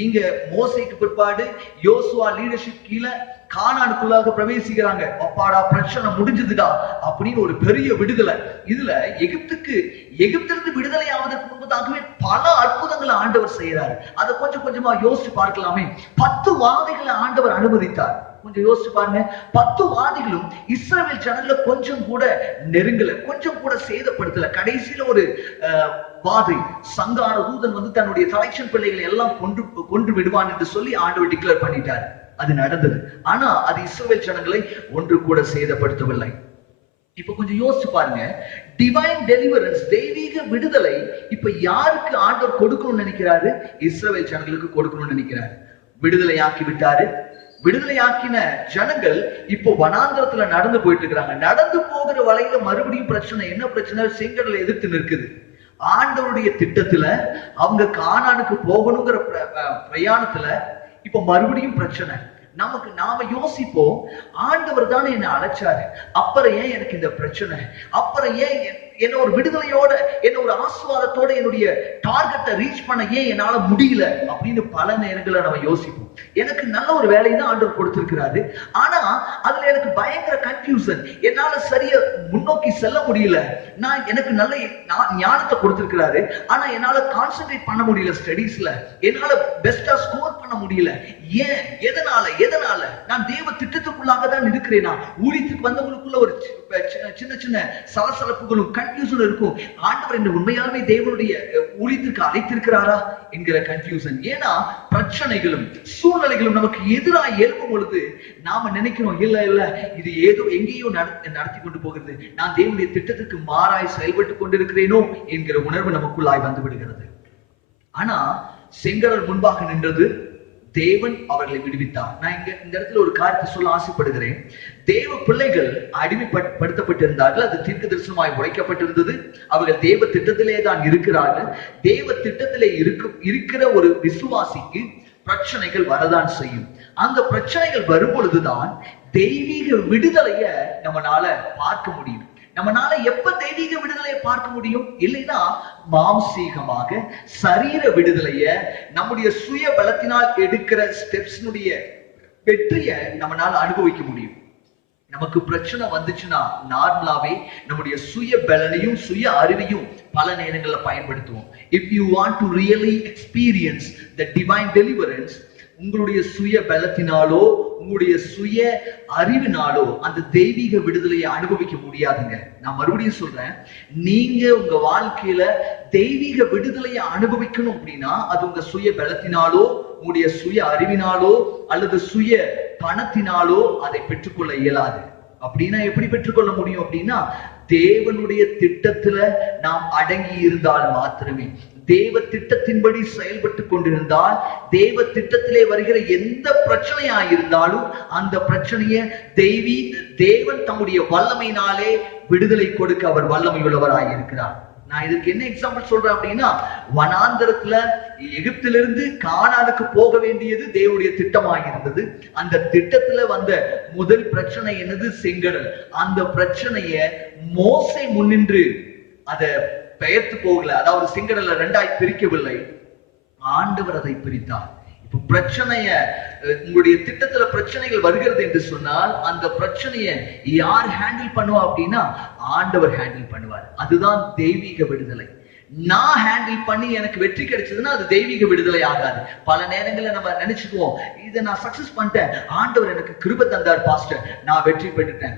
நீங்க மோசேக்கு பிற்பாடு யோசுவா லீடர்ஷிப் கீழே கானானுக்குள்ளாக பிரவேசிக்கிறாங்க. அப்பாடா பிரச்சனை முடிஞ்சதுடா அப்படின்னு ஒரு பெரிய விடுதலை. இதுல எகிப்திலிருந்து விடுதலை ஆவதற்கு முன்பதாகவே பல அற்புதங்களை ஆண்டவர் செய்யறாரு. அதை கொஞ்சம் கொஞ்சமா யோசிச்சு பார்க்கலாமே. 10 வாதைகளை ஆண்டவர் அனுமதித்தார். கொஞ்சம் யோசிச்சு பாருங்க. 10 வாதிகளும் இஸ்ரவேல் ஜனங்களை கொஞ்சம் கூட நெருங்கல, கொஞ்சம் கூட சேதப்படுத்தல. கடைசியில ஒரு வாதை, சங்கார தூதன் வந்து தன்னுடைய தலைச்சன் பிள்ளைகளை எல்லாம் கொன்று விடுவான் என்று சொல்லி ஆண்டவர் டிக்ளேர் பண்ணிட்டார். அது நடந்தது. ஆனா அது இஸ்ரவேல் ஜனங்களை ஒன்று கூட சேதப்படுத்தவில்லை. இப்ப கொஞ்சம் யோசிச்சு பாருங்க. டிவைன் டெலிவரன்ஸ், தெய்வீக விடுதலை இப்ப யாருக்கு ஆண்டவர் கொடுக்கணும்னு நினைக்கிறாரு? இஸ்ரவேல் ஜனங்களுக்கு கொடுக்கணும்னு நினைக்கிறாரு. விடுதலை ஆக்கி விட்டாரு. விடுதலையாக்கின ஜனங்கள் இப்போ வனாந்திரத்துல நடந்து போயிட்டு இருக்கிறாங்க. நடந்து போகிற வலையில மறுபடியும் பிரச்சனை. என்ன பிரச்சனை? செங்கடலை எதிர்த்து நிற்குது. ஆண்டவருடைய திட்டத்துல அவங்க கானானுக்கு போகணுங்கிற பிரயாணத்துல இப்ப மறுபடியும் பிரச்சனை. நாம யோசிப்போம், ஆண்டவர் தானே என்ன அழைச்சாரு, அப்புறம் ஏன் எனக்கு இந்த பிரச்சனை, அப்புறம் ஏன் என்ன ஒரு விடுதலையோட, என்ன ஒரு ஆசீர்வாதத்தோட என்னுடைய டார்கெட்டை ரீச் பண்ண ஏன் என்னால முடியல அப்படின்னு பல நேரங்களில் நம்ம யோசிப்போம். எனக்கு நல்ல ஒரு வேலையை தான் ஆண்டவர் கொடுத்திருக்கிறாரு, ஆனா அதுல எனக்கு பயங்கர கன்ஃபியூசன், என்னால சரியா முன்னோக்கி செல்ல முடியல. எனக்கு நல்ல ஞானத்தை கொடுத்திருக்கிறாரு, ஆனா என்னால கான்சென்ட்ரேட் பண்ண முடியல ஸ்டடீஸ்ல, என்னால பெஸ்டா ஸ்கோர் பண்ண முடியல. ஏன்? எதனால? நான் தேவ திட்டத்துக்குள்ளாக தான் இருக்கிறேனா? ஊழியத்துக்கு வந்தவங்களுக்குள்ள ஒரு சின்ன சின்ன சலசலப்புகளும் கன்ஃபியூஷன் இருக்கும். ஆண்டவர் என்ன உண்மையாலுமே தேவனுடைய ஊழியத்திற்கு அழைத்திருக்கிறாரா என்கிற கன்ஃபியூஷன். ஏன்னா பிரச்சனைகளும் சூழ்நிலைகளும் நமக்கு எதிராக எழுப்பும் பொழுது நாம நினைக்கிறோம், இல்ல இது ஏதோ எங்கேயோ நடத்தி கொண்டு போகிறது, நான் தேவனுடைய திட்டத்திற்கு மாறாய் செயல்பட்டு கொண்டிருக்கிறேனோ என்கிற உணர்வு நமக்குள்ளாய் வந்து விடுகிறது. ஆனா செங்கடல் முன்பாக நின்றது, தேவன் அவர்களை விடுவித்தார். நான் இந்த இடத்துல ஒரு காரியத்தை சொல்ல ஆசைப்படுகிறேன். தேவ பிள்ளைகள் அடிமைப்படுத்தப்பட்டிருந்தார்கள், அது தீர்க்க தரிசனமாய் உரைக்கப்பட்டிருந்தது. அவர்கள் தேவ திட்டத்திலே தான் இருக்கிறார்கள். தேவ திட்டத்திலே இருக்கிற ஒரு விசுவாசிக்கு பிரச்சனைகள் வரதான் செய்யும். அந்த பிரச்சனைகள் வரும் பொழுதுதான் தெய்வீக விடுதலைய நம்மளால பார்க்க முடியும். நம்மளால எப்ப தெய்வீக விடுதலையை பார்க்க முடியும்? இல்லைன்னா மாம்சீகமாக சரீர விடுதலைய, நம்முடைய சுய பலத்தினால் எடுக்கிற ஸ்டெப்ஸ்னுடைய வெற்றியை நம்மளால அனுபவிக்க முடியும். நமக்கு பிரச்சனை வந்துச்சுன்னா நார்மலாவே நம்முடைய சுய பலனையும் சுய அறிவையும் பல நேரங்கள்ல பயன்படுத்துவோம். If you want to really experience the divine deliverance, உங்களுடைய சுய பலத்தினாலோ உங்களுடைய சுய அறிவினாலோ அந்த தெய்வீக விடுதலையை அனுபவிக்க முடியாதுங்க. நான் மறுபடியும் சொல்றேன், நீங்க உங்க வாழ்க்கையில தெய்வீக விடுதலையை அனுபவிக்கணும் அப்படின்னா அது உங்க சுய பலத்தினாலோ உங்களுடைய சுய அறிவினாலோ அல்லது சுய பணத்தினாலோ அதை பெற்றுக்கொள்ள இயலாது. அப்படின்னா எப்படி பெற்றுக்கொள்ள முடியும் அப்படின்னா தேவனுடைய திட்டத்துல நாம் அடங்கி இருந்தால் மாத்திரமே, தேவ திட்டத்தின்படி செயல்பட்டு கொண்டிருந்தால், தேவ திட்டத்திலே வருகிற எந்த பிரச்சனையா இருந்தாலும் அந்த பிரச்சனைய தேவன் தம்முடைய வல்லமையினாலே விடுதலை கொடுக்க அவர் வல்லமை உள்ளவராய் இருக்கிறார். நான் இதுக்கு என்ன எக்ஸாம்பிள் சொல்றேன் அப்படின்னா, வனாந்தரத்துல எகிப்திலிருந்து கானானுக்கு போக வேண்டியது தேவனுடைய திட்டமாக இருந்தது. அந்த திட்டத்துல வந்த முதல் பிரச்சனை என்னது? செங்கடல். அந்த பிரச்சனைய மோசே முன்னின்று அதை பெயர்த்து போகல, அதாவது செங்கடலை ரெண்டாய் பிரிக்கவில்லை, ஆண்டவர் அதை பிரித்தார். இப்ப பிரச்சனைய, உங்களுடைய திட்டத்துல பிரச்சனைகள் வருகிறது என்று சொன்னால் அந்த பிரச்சனையை யார் ஹேண்டில் பண்ணுவா அப்படின்னா ஆண்டவர் ஹேண்டில் பண்ணுவார். அதுதான் தெய்வீக விடுதலை. நான் ஹேண்டில் பண்ணி எனக்கு வெற்றி கிடைச்சதுன்னா அது தெய்வீக விடுதலை ஆகாது. பல நேரங்கள்ல நம்ம நினைச்சுக்குவோம், இதை நான் சக்சஸ் பண்ணிட்டேன், ஆண்டவர் எனக்கு கிருபை தந்தார் பாஸ்டர், நான் வெற்றி பெற்றுட்டேன்.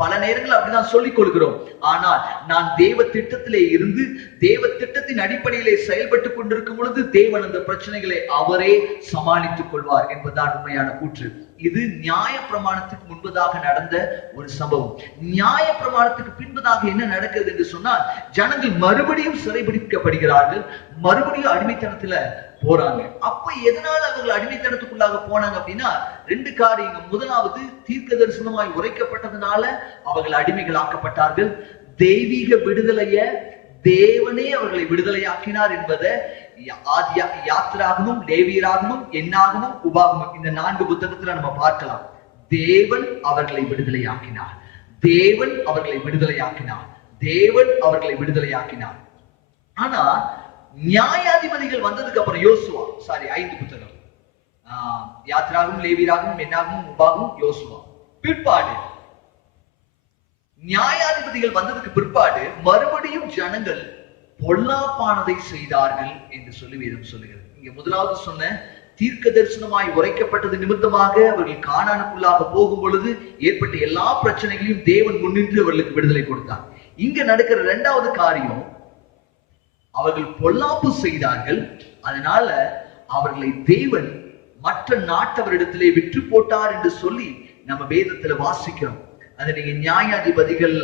பல நேரங்கள் அப்படிதான் சொல்லிக் கொள்கிறோம். ஆனால் நான் தேவ திட்டத்திலே இருந்து தேவ திட்டத்தின் அடிப்படையிலே செயல்பட்டு கொண்டிருக்கும் பொழுது தேவன் அந்த பிரச்சனைகளை அவரே சமாளித்துக் கொள்வார் என்பதுதான் உண்மையான கூற்று. இது நியாய பிரமாணத்துக்கு முன்பதாக நடந்த ஒரு சம்பவம். நியாய பிரமாணத்துக்கு பின்பதாக என்ன நடக்கிறது என்று சொன்னால், ஜனங்கள் மறுபடியும் சிறைபிடிக்கப்படுகிறார்கள், மறுபடியும் அடிமைத்தனத்துல போறாங்க. அப்ப எதனால அவர்கள் அடிமைத்தனத்துக்குள்ளாக போனாங்க அப்படின்னா ரெண்டு காரியங்கள். முதலாவது, தீர்க்க தரிசனமாய் உரைக்கப்பட்டதுனால அவர்கள் அடிமைகள் ஆக்கப்பட்டார்கள். தெய்வீக விடுதலைய தேவனே அவர்களை விடுதலையாக்கினார் என்பதை யாத்திராகமும், லேவியராகமும், எண்ணாகமும், உபாகமும் இந்த 4 புத்தகத்துல நம்ம பார்க்கலாம். தேவன் அவர்களை விடுதலையாக்கினார், தேவன் அவர்களை விடுதலையாக்கினார், தேவன் அவர்களை விடுதலையாக்கினார். ஆனா நியாயாதிபதிகள் வந்ததுக்கு அப்புறம் யோசுவா, 5 புத்தகம், யாத்திராகமும், லேவியராகமும், எண்ணாகமும், உபாகமும், யோசுவா, பிற்பாடு நியாயாதிபதிகள் வந்ததுக்கு பிற்பாடு மறுபடியும் ஜனங்கள் பொல்லாப்பானதை செய்தார்கள் என்று சொல்லி வேதம் சொல்லுகிறது. இங்க முதலாவது சொன்ன தீர்க்க தரிசனமாய் உரைக்கப்பட்டது நிமித்தமாக அவர்கள் கானானுக்குள்ளாக போகும் பொழுது ஏற்பட்ட எல்லா பிரச்சனைகளையும் தேவன் முன்னின்று அவர்களுக்கு விடுதலை கொடுத்தார். இங்க நடக்கிற 2வது காரியம், அவர்கள் பொல்லாப்பு செய்தார்கள், அதனால அவர்களை தேவன் மற்ற நாட்டவரிடத்திலே விற்று போட்டார் என்று சொல்லி நம்ம வேதத்துல வாசிக்கிறோம். அதை நீங்க நியாயாதிபதிகள்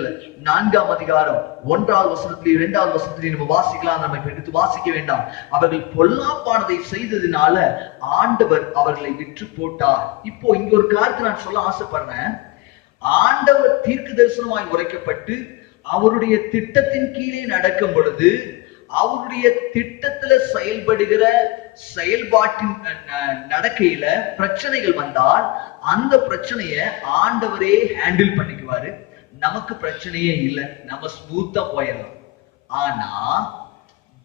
4ஆம் அதிகாரம் 1வது வசனத்திலேயும் 2வது வசனத்திலேயும் நம்ம வாசிக்கலாம். நம்ம எடுத்து வாசிக்க வேண்டாம். அவர்கள் பொல்லாப்பானதை செய்ததினால ஆண்டவர் அவர்களை விற்று போட்டார். இப்போ இங்க ஒரு காரியத்தை நான் சொல்ல ஆசைப்படுறேன். ஆண்டவர் தீர்க்க தரிசனமாய் உரைக்கப்பட்டு அவருடைய திட்டத்தின் கீழே நடக்கும் பொழுது, அவருடைய திட்டத்துல செயல்படுகிற செயல்பாட்டின் நடக்கையில பிரச்சனைகள் வந்தால் அந்த பிரச்சனைய ஆண்டவரே ஹேண்டில் பண்ணிக்குவாரு. நமக்கு பிரச்சனையே இல்லை, நம்ம ஸ்மூத்தா போயிடலாம். ஆனா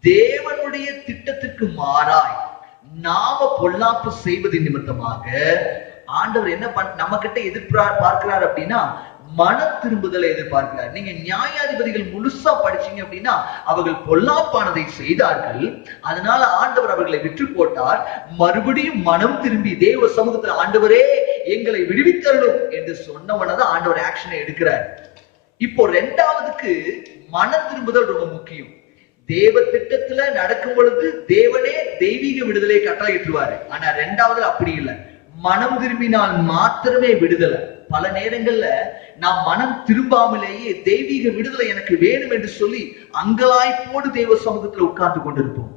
தேவனுடைய திட்டத்துக்கு மாறாய் நாம பொல்லாப்பு செய்வது நிமித்தமாக ஆண்டவர் என்ன நம்ம கிட்ட எதிர்பார்க்கிறார் அப்படின்னா மன திரும்புதலை எதிர்பார்க்கிறார். நீங்க நியாயாதிபதிகள் முழுசா படிச்சீங்க அப்படின்னா அவர்கள் பொல்லாப்பானதை செய்தார்கள், அதனால ஆண்டவர் அவர்களை விற்று போட்டார். மறுபடியும் மனம் திரும்பி தேவ சமூகத்தில் ஆண்டவரே எங்களை விடுவித்தரணும் என்று சொன்னவனதான் ஆண்டவர் ஆக்ஷனை எடுக்கிறார். இப்போ ரெண்டாவதுக்கு மன திரும்புதல் ரொம்ப முக்கியம். தேவ திட்டத்துல நடக்கும் பொழுது தேவனே தெய்வீக விடுதலை கட்டளையிட்டுருவாரு. ஆனா ரெண்டாவதுல அப்படி இல்லை, மனம் திரும்பினால் மாத்திரமே விடுதலை. பல நேரங்கள்ல நாம் மனம் திரும்பாமலேயே தெய்வீக விடுதலை எனக்கு வேணும் என்று சொல்லி அங்கலாய்ப்போடு தேவ சமூகத்துல உட்கார்ந்து கொண்டிருப்போம்.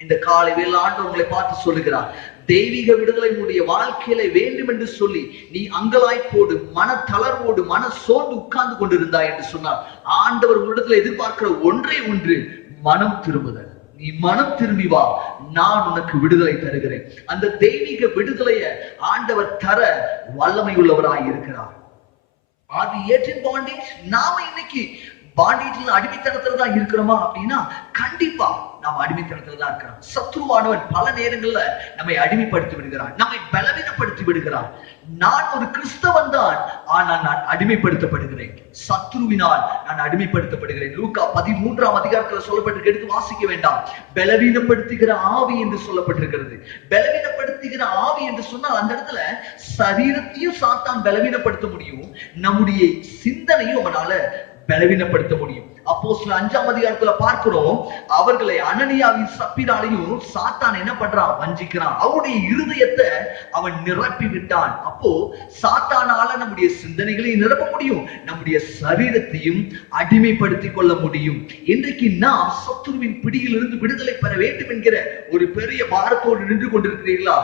இந்த காலை வேளை ஆண்டவர் உங்களை பார்த்து சொல்லுகிறார், தெய்வீக விடுதலை உன்னுடைய வாழ்க்கையில வேண்டும் என்று சொல்லி நீ அங்கலாய்ப்போடு மன தளர்வோடு மன சோர்ந்து உட்கார்ந்து கொண்டிருந்தாய் என்று சொன்னார். ஆண்டவர் உன்னிடத்துல எதிர்பார்க்கிற ஒன்றே ஒன்று, மனம் திரும்புதல். நீ மனம் திரும்பி வா, நான் உனக்கு விடுதலை தருகிறேன். அந்த தெய்வீக விடுதலைய ஆண்டவர் தர வல்லமை உள்ளவராய் இருக்கிறார். Are we yet in bondage? நாம இன்னைக்கு பாண்டேஜ்ல அடிமைத்தனத்துல தான் இருக்கிறோமா அப்படின்னா கண்டிப்பா நாம் அடிமைத்தனத்துல தான் இருக்கிறோம். சத்ருவானவன் பல நேரங்கள்ல நம்மை அடிமைப்படுத்தி விடுகிறான், நம்மை பலவீனப்படுத்தி விடுகிறான். நான் ஒரு கிறிஸ்தவன் தான், ஆனால் நான் அடிமைப்படுத்தப்படுகிறேன், சத்ருவினால் நான் அடிமைப்படுத்தப்படுகிறேன். லூக்கா 13ஆம் அதிகாரத்துல சொல்லப்பட்டிருக்கு, எடுத்து வாசிக்க வேண்டாம். பலவீனப்படுத்துகிற ஆவி என்று சொல்லப்பட்டிருக்கிறது. பலவீனப்படுத்துகிற ஆவி என்று சொன்னால் அந்த இடத்துல சரீரத்தையும் சாத்தான் பலவீனப்படுத்த முடியும், நம்முடைய சிந்தனையும் அவனால பலவீனப்படுத்த முடியும். அப்போஸ்தலர் 5ஆம் அதிகாரத்துல பார்க்கிறோம், அவர்களை அனனியாவின் சப்பீராலையும் சாத்தான் என்ன பண்றான், வஞ்சிக்கிறான். அவருடைய இருதயத்தை அவன் நிரப்பி விட்டான். அப்போ சாத்தானால நம்முடைய சிந்தனைகளையும் நிரப்ப முடியும், நம்முடைய சரீரத்தையும் அடிமைப்படுத்திக் கொள்ள முடியும். இன்றைக்கு நாம் சத்துருவின் பிடியில் இருந்து விடுதலை பெற வேண்டும் என்கிற ஒரு பெரிய பாரத்தோடு நின்று கொண்டிருக்கிறீர்களா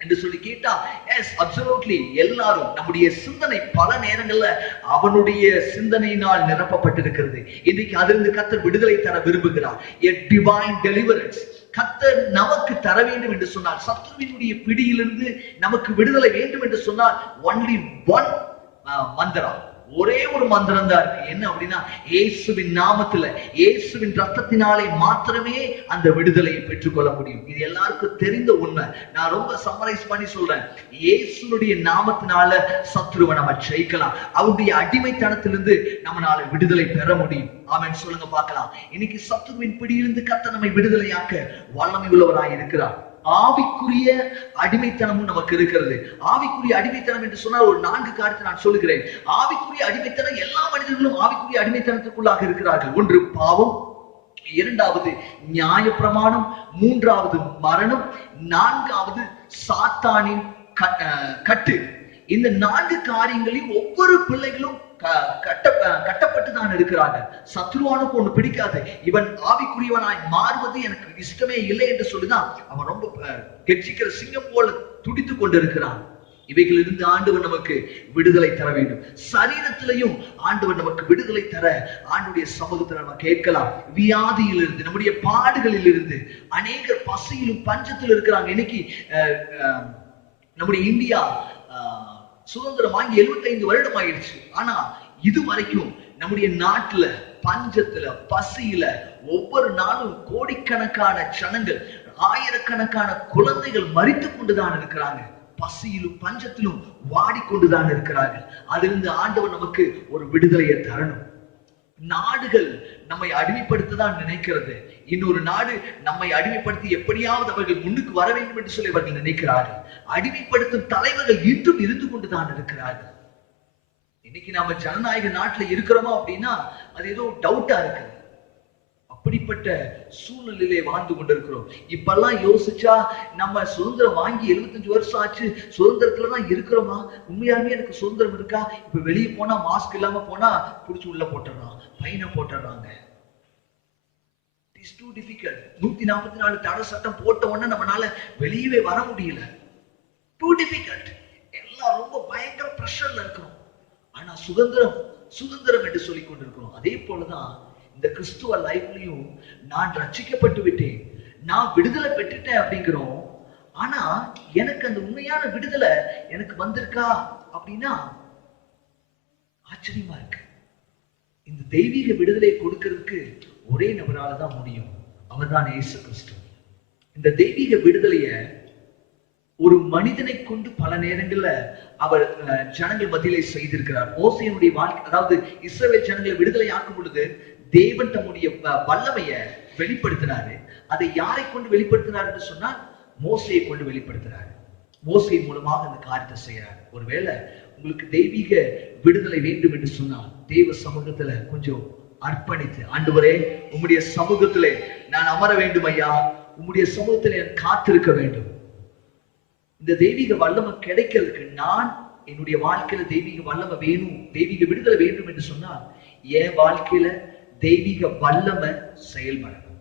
என்று சொல்லி கேட்டா, எஸ், அப்சல்யூட்லி. எல்லாரும் நம்முடைய சிந்தனை பல நேரங்கள்ல அவனுடைய சிந்தனையினால் நிரப்பப்பட்டிருக்கிறது. இன்னைக்கு அதிலிருந்து கர்த்தர் விடுதலை தர விரும்புகிறார். a divine deliverance கர்த்தர் நமக்கு தர வேண்டும் என்று சொன்னால், சத்துருவினுடைய பிடியிலிருந்து நமக்கு விடுதலை வேண்டும் என்று சொன்னால் only one மந்திரம், ஒரே ஒரு மந்திரம் தான் இருக்கு. என்ன அப்படின்னா, இயேசுவின் நாமத்துல, இயேசுவின் ரத்தத்தினாலே மாத்திரமே அந்த விடுதலையை பெற்றுக்கொள்ள முடியும். இது எல்லாருக்கும் தெரிந்த உண்மை. நான் ரொம்ப சம்மரைஸ் பண்ணி சொல்றேன். இயேசுனுடைய நாமத்தினால சத்ருவை நம்ம ஜெயிக்கலாம். அவருடைய அடிமைத்தனத்திலிருந்து நம்மளால விடுதலை பெற முடியும். ஆமென் சொல்லுங்க பார்க்கலாம். இன்னைக்கு சத்ருவின் பிடியிலிருந்து கர்த்தர் நம்மை விடுதலையாக்க வல்லமை உள்ளவராய் இருக்கிறார். ஆவிக்குரிய அடிமைத்தனமும் நமக்கு இருக்கிறது. ஆவிக்குரிய அடிமைத்தனம் என்று சொன்னால் ஒரு 4 காரியத்தை நான் சொல்லுகிறேன். ஆவிக்குரிய அடிமைத்தனம், எல்லா மனிதர்களும் ஆவிக்குரிய அடிமைத்தனத்துக்குள்ளாக இருக்கிறார்கள். ஒன்று பாவம், இரண்டாவது நியாயப்பிரமாணம், மூன்றாவது மரணம், நான்காவது சாத்தானின் கட்டு. இந்த 4 காரியங்களையும் ஒவ்வொரு பிள்ளைகளும் கட்டப்பட்டு தான் இருக்கிறார்கள். சத்ருவானுக்கு ஒண்ணு பிடிக்காது, இவன் ஆவிக்குரியவனாய் மாறுவது எனக்கு இஷ்டமே இல்லை என்று சொல்லிதான் அவன் ரொம்ப கெட்சிக்கிற சிங்கம் போல துடித்துக் கொண்டிருக்கிறான். இவைகளிலிருந்து ஆண்டவர் நமக்கு விடுதலை தர வேண்டும். சரீரத்திலையும் ஆண்டவர் நமக்கு விடுதலை தர ஆண்டுடைய சமூகத்தில் நம்ம கேட்கலாம். வியாதியிலிருந்து, நம்முடைய பாடுகளில் இருந்து, அநேகர் பசியிலும் பஞ்சத்தில் இருக்கிறாங்க. இன்னைக்கு நம்முடைய இந்தியா சுதந்திரம் வாங்கி 75 வருடம் ஆயிடுச்சு. ஆனா இது வரைக்கும் நம்முடைய நாட்டுல பஞ்சத்துல, பசியில ஒவ்வொரு நாளும் கோடிக்கணக்கான ஜனங்கள், ஆயிரக்கணக்கான குழந்தைகள் மரித்து கொண்டுதான் இருக்கிறாங்க. பசியிலும் பஞ்சத்திலும் வாடிக்கொண்டுதான் இருக்கிறார்கள். அதிலிருந்து ஆண்டவர் நமக்கு ஒரு விடுதலையை தரணும். நாடுகள் நம்மை அடிமைப்படுத்ததான் நினைக்கிறது. இன்னொரு நாடு நம்மை அடிமைப்படுத்தி எப்படியாவது அவர்கள் முன்னுக்கு வர வேண்டும் என்று சொல்லி அவர்கள் நினைக்கிறார்கள். அடிமைப்படுத்தும் தலைவர்கள் இன்றும் இருந்து கொண்டுதான் இருக்கிறார்கள். இன்னைக்கு நாம ஜனநாயக நாட்டுல இருக்கிறோமா அப்படின்னா அது ஏதோ டவுட்டா இருக்கு. அப்படிப்பட்ட சூழ்நிலையிலே வாழ்ந்து கொண்டிருக்கிறோம். இப்பெல்லாம் யோசிச்சா நம்ம சுதந்திரம் வாங்கி 75 வருஷம் ஆச்சு, சுதந்திரத்துலதான் இருக்கிறோமா? உண்மையாலுமே எனக்கு சுதந்திரம் இருக்கா? இப்ப வெளியே போனா மாஸ்க் இல்லாம போனா புடிச்சு உள்ள போட்டுறான், பையனை போட்டுறாங்க. It's too difficult. 144 தடை சட்டம் போட்ட உடனே நம்மளால வெளியவே வர முடியல. Too difficult. எல்லாம் ரொம்ப பயங்கர பிரஷர்ல இருக்கிறோம். ஆனா சுதந்திரம் சுதந்திரம் என்று சொல்லிக் கொண்டிருக்கிறோம். அதே போலதான் இந்த கிறிஸ்துவ லைஃப்லயும் நான் ரட்சிக்கப்பட்டு விட்டேன், நான் விடுதலை பெற்றுட்டேன் அப்படிங்கிறோம். ஆனா எனக்கு அந்த உண்மையான விடுதலை எனக்கு வந்திருக்கா அப்படின்னா ஆச்சரியமா இருக்கு. இந்த தெய்வீக விடுதலை கொடுக்கிறதுக்கு ஒரே நபரால தான் முடியும். அவர்தான் இயேசு கிறிஸ்து. இந்த தெய்வீக விடுதலைய ஒரு மனிதனை கொண்டு பல நேரங்கள்ல அவர் ஜனங்கள் மத்தியிலே செய்திருக்கிறார். மோசேயினுடைய வாழ்க்கை, அதாவது இஸ்ரவேல் ஜனங்களை விடுதலை ஆக்கும் பொழுது தேவன் தம்முடைய வல்லமைய வெளிப்படுத்தினாரு. அதை யாரை கொண்டு வெளிப்படுத்தினார் என்று சொன்னால் மோசையை கொண்டு வெளிப்படுத்தினார். மோசை மூலமாக அந்த காரியத்தை செய்யறார். ஒருவேளை உங்களுக்கு தெய்வீக விடுதலை வேண்டும் என்று சொன்னால் தேவ சமூகத்துல கொஞ்சம் அர்ப்பணித்து, ஆண்டவரே உம்முடைய சமூகத்திலே நான் அமர வேண்டும் ஐயா, உம்முடைய சமூகத்திலே நான் காத்திருக்க வேண்டும். இந்த தெய்வீக வல்லமை கிடைக்கிறதுக்கு நான் என்னுடைய வாழ்க்கையில தெய்வீக வல்லமை வேணும், தெய்வீக விடுதலை வேண்டும் என்று சொன்னால் என் வாழ்க்கையில தெய்வீக வல்லமை செயல்படணும்.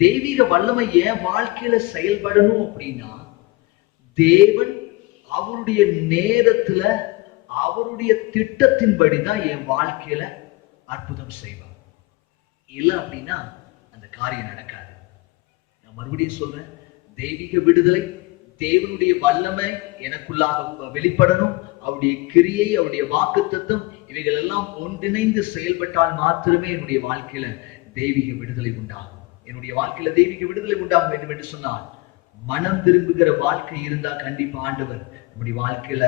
தெய்வீக வல்லமை என் வாழ்க்கையில செயல்படணும் அப்படின்னா தேவன் அவருடைய நேரத்துல அவருடைய திட்டத்தின்படிதான் என் வாழ்க்கையில அற்புதம் செய்வார். இல்ல அப்படின்னா அந்த காரியம் நடக்காது. நான் மறுபடியும் சொல்றேன், தெய்வீக விடுதலை, தேவனுடைய வல்லமை எனக்குள்ளாக வெளிப்படணும். அவருடைய கிரியை, அவருடைய வாக்குத்தத்தம் இவைகள் எல்லாம் ஒன்றிணைந்து செயல்பட்டால் மாத்திரமே என்னுடைய வாழ்க்கையில தெய்வீக விடுதலை உண்டாகும். என்னுடைய வாழ்க்கையில தெய்வீக விடுதலை உண்டாக வேண்டும் என்று சொன்னால் மனம் திரும்புகிற வாழ்க்கை இருந்தா கண்டிப்பா ஆண்டவர் நம்முடைய வாழ்க்கையில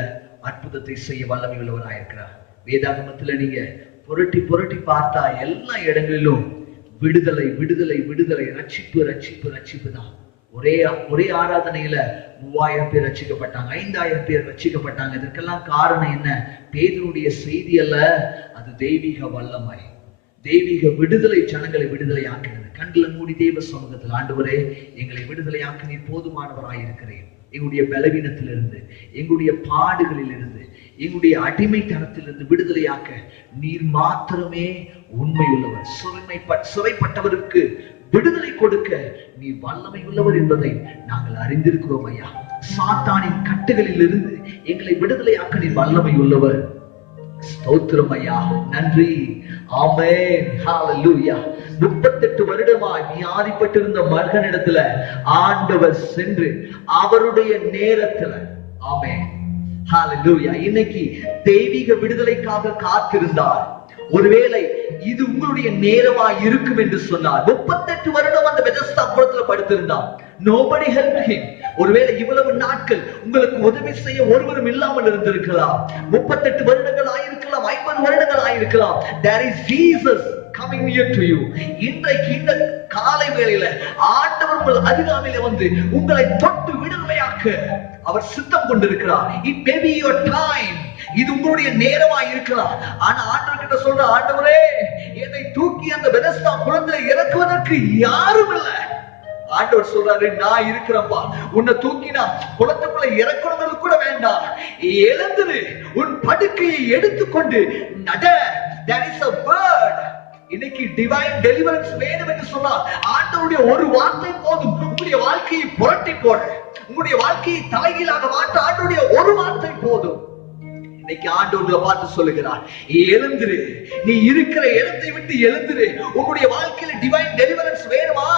அற்புதத்தை செய்ய வல்லமை உள்ளவராயிருக்கிறார். வேதாகமத்துல நீங்க புரட்டி புரட்டி பார்த்தா எல்லா இடங்களிலும் விடுதலை விடுதலை விடுதலை, ரட்சிப்பு ரட்சிப்பு ரட்சிப்பு தான். ஒரே ஆராதனையில 3000 பேர் ரட்சிக்கப்பட்டாங்க, 5000 பேர் ரட்சிக்கப்பட்டாங்க. இதற்கெல்லாம் காரணம் என்ன? பேதுருடைய செய்தி அல்ல, அது தெய்வீக வல்லமை, தெய்வீக விடுதலை ஜனங்களை விடுதலை ஆக்கினது. கண்களை மூடி தேவ சமூகத்தில், ஆண்டவரே எங்களை விடுதலை ஆக்க நீர் போதுமானவராய் இருக்கிறேன். எங்களுடைய பலவீனத்திலிருந்து, எங்களுடைய பாடுகளில் இருந்து, எங்களுடைய அடிமைத்தனத்திலிருந்து விடுதலையாக்க நீர் மாத்திரமே உண்மை உள்ளவர். சிறைப்பட்டவருக்கு விடுதலை கொடுக்க நீ வல்லமை உள்ளவர் என்பதை நாங்கள் அறிந்திருக்கிறோம் ஐயா. சாத்தானின் கட்டுகளில் இருந்து எங்களை விடுதலையாக்க நீ வல்லமை உள்ளவர். ஸ்தோத்திரம் ஐயா, நன்றி. ஆமென், ஹalleluya. 38 வருடமாய் வியாதிப்பட்டிருந்த மகனிடத்துல ஆண்டவர் சென்று அவருடைய நேரத்துல, ஆமென், ஹalleluya, இன்னைக்கு தெய்வீக விடுதலைக்காக காத்திருந்தார். ஒருவேளை இது உங்களுடைய நேரமா இருக்கும் என்று சொன்னார். 38 வருடம் அந்த பெதஸ்தா புறத்துல படுத்திருந்தார். Nobody helped him. ஒருவேளை இவ்வளவு நாட்கள் உங்களுக்கு உதவி செய்ய ஒருவரும் இல்லாமல் இருந்திருக்கலாம். 38 வருடங்கள் ஆயிருக்கலாம், 50 வருடங்கள் ஆயிருக்கலாம். There is Jesus coming near to you. இன்றைக்கு இந்த காலை வேளையில ஆண்டவர் உங்கள் அருகாமையில வந்து உங்களை தொட்டு விடுதலையாக்க அவர் சித்தம் கொண்டிருக்கிறார். It may be your time. இது உங்களுடைய நேரமா இருக்கலாம். ஆனா ஆண்டவர் கிட்ட சொல்ற, ஆண்டவரே என்னை தூக்கி அந்த பெதஸ்தா குளத்துல இறக்குவதற்கு யாரும் இல்லை. ஆண்டவர் சொல்றாரு, நான் இருக்கிறப்பா, உன்னை தூக்கினா குளத்துக்குள்ள இறக்கணுங்கிறது கூட வேண்டாம், எழுந்துரு, உன் படுக்கையை எடுத்துக்கொண்டு நட. There is a word. இன்னைக்கு டிவைன் டெலிவரன்ஸ் வேணும் என்று சொன்னால் ஆண்டவருடைய ஒரு வார்த்தை போதும். உங்களுடைய வாழ்க்கையை புரட்டி போட, உங்களுடைய வாழ்க்கையை தலைகீழாக மாற்ற ஆண்டவருடைய ஒரு வார்த்தை போதும். இன்னைக்கு ஆண்டவர்களை பார்த்து சொல்லுகிறார், எழுந்திரு, நீ இருக்கிற இடத்தை விட்டு எழுந்திரு. உங்களுடைய வாழ்க்கையில டிவைன் டெலிவரன்ஸ் வேணுமா?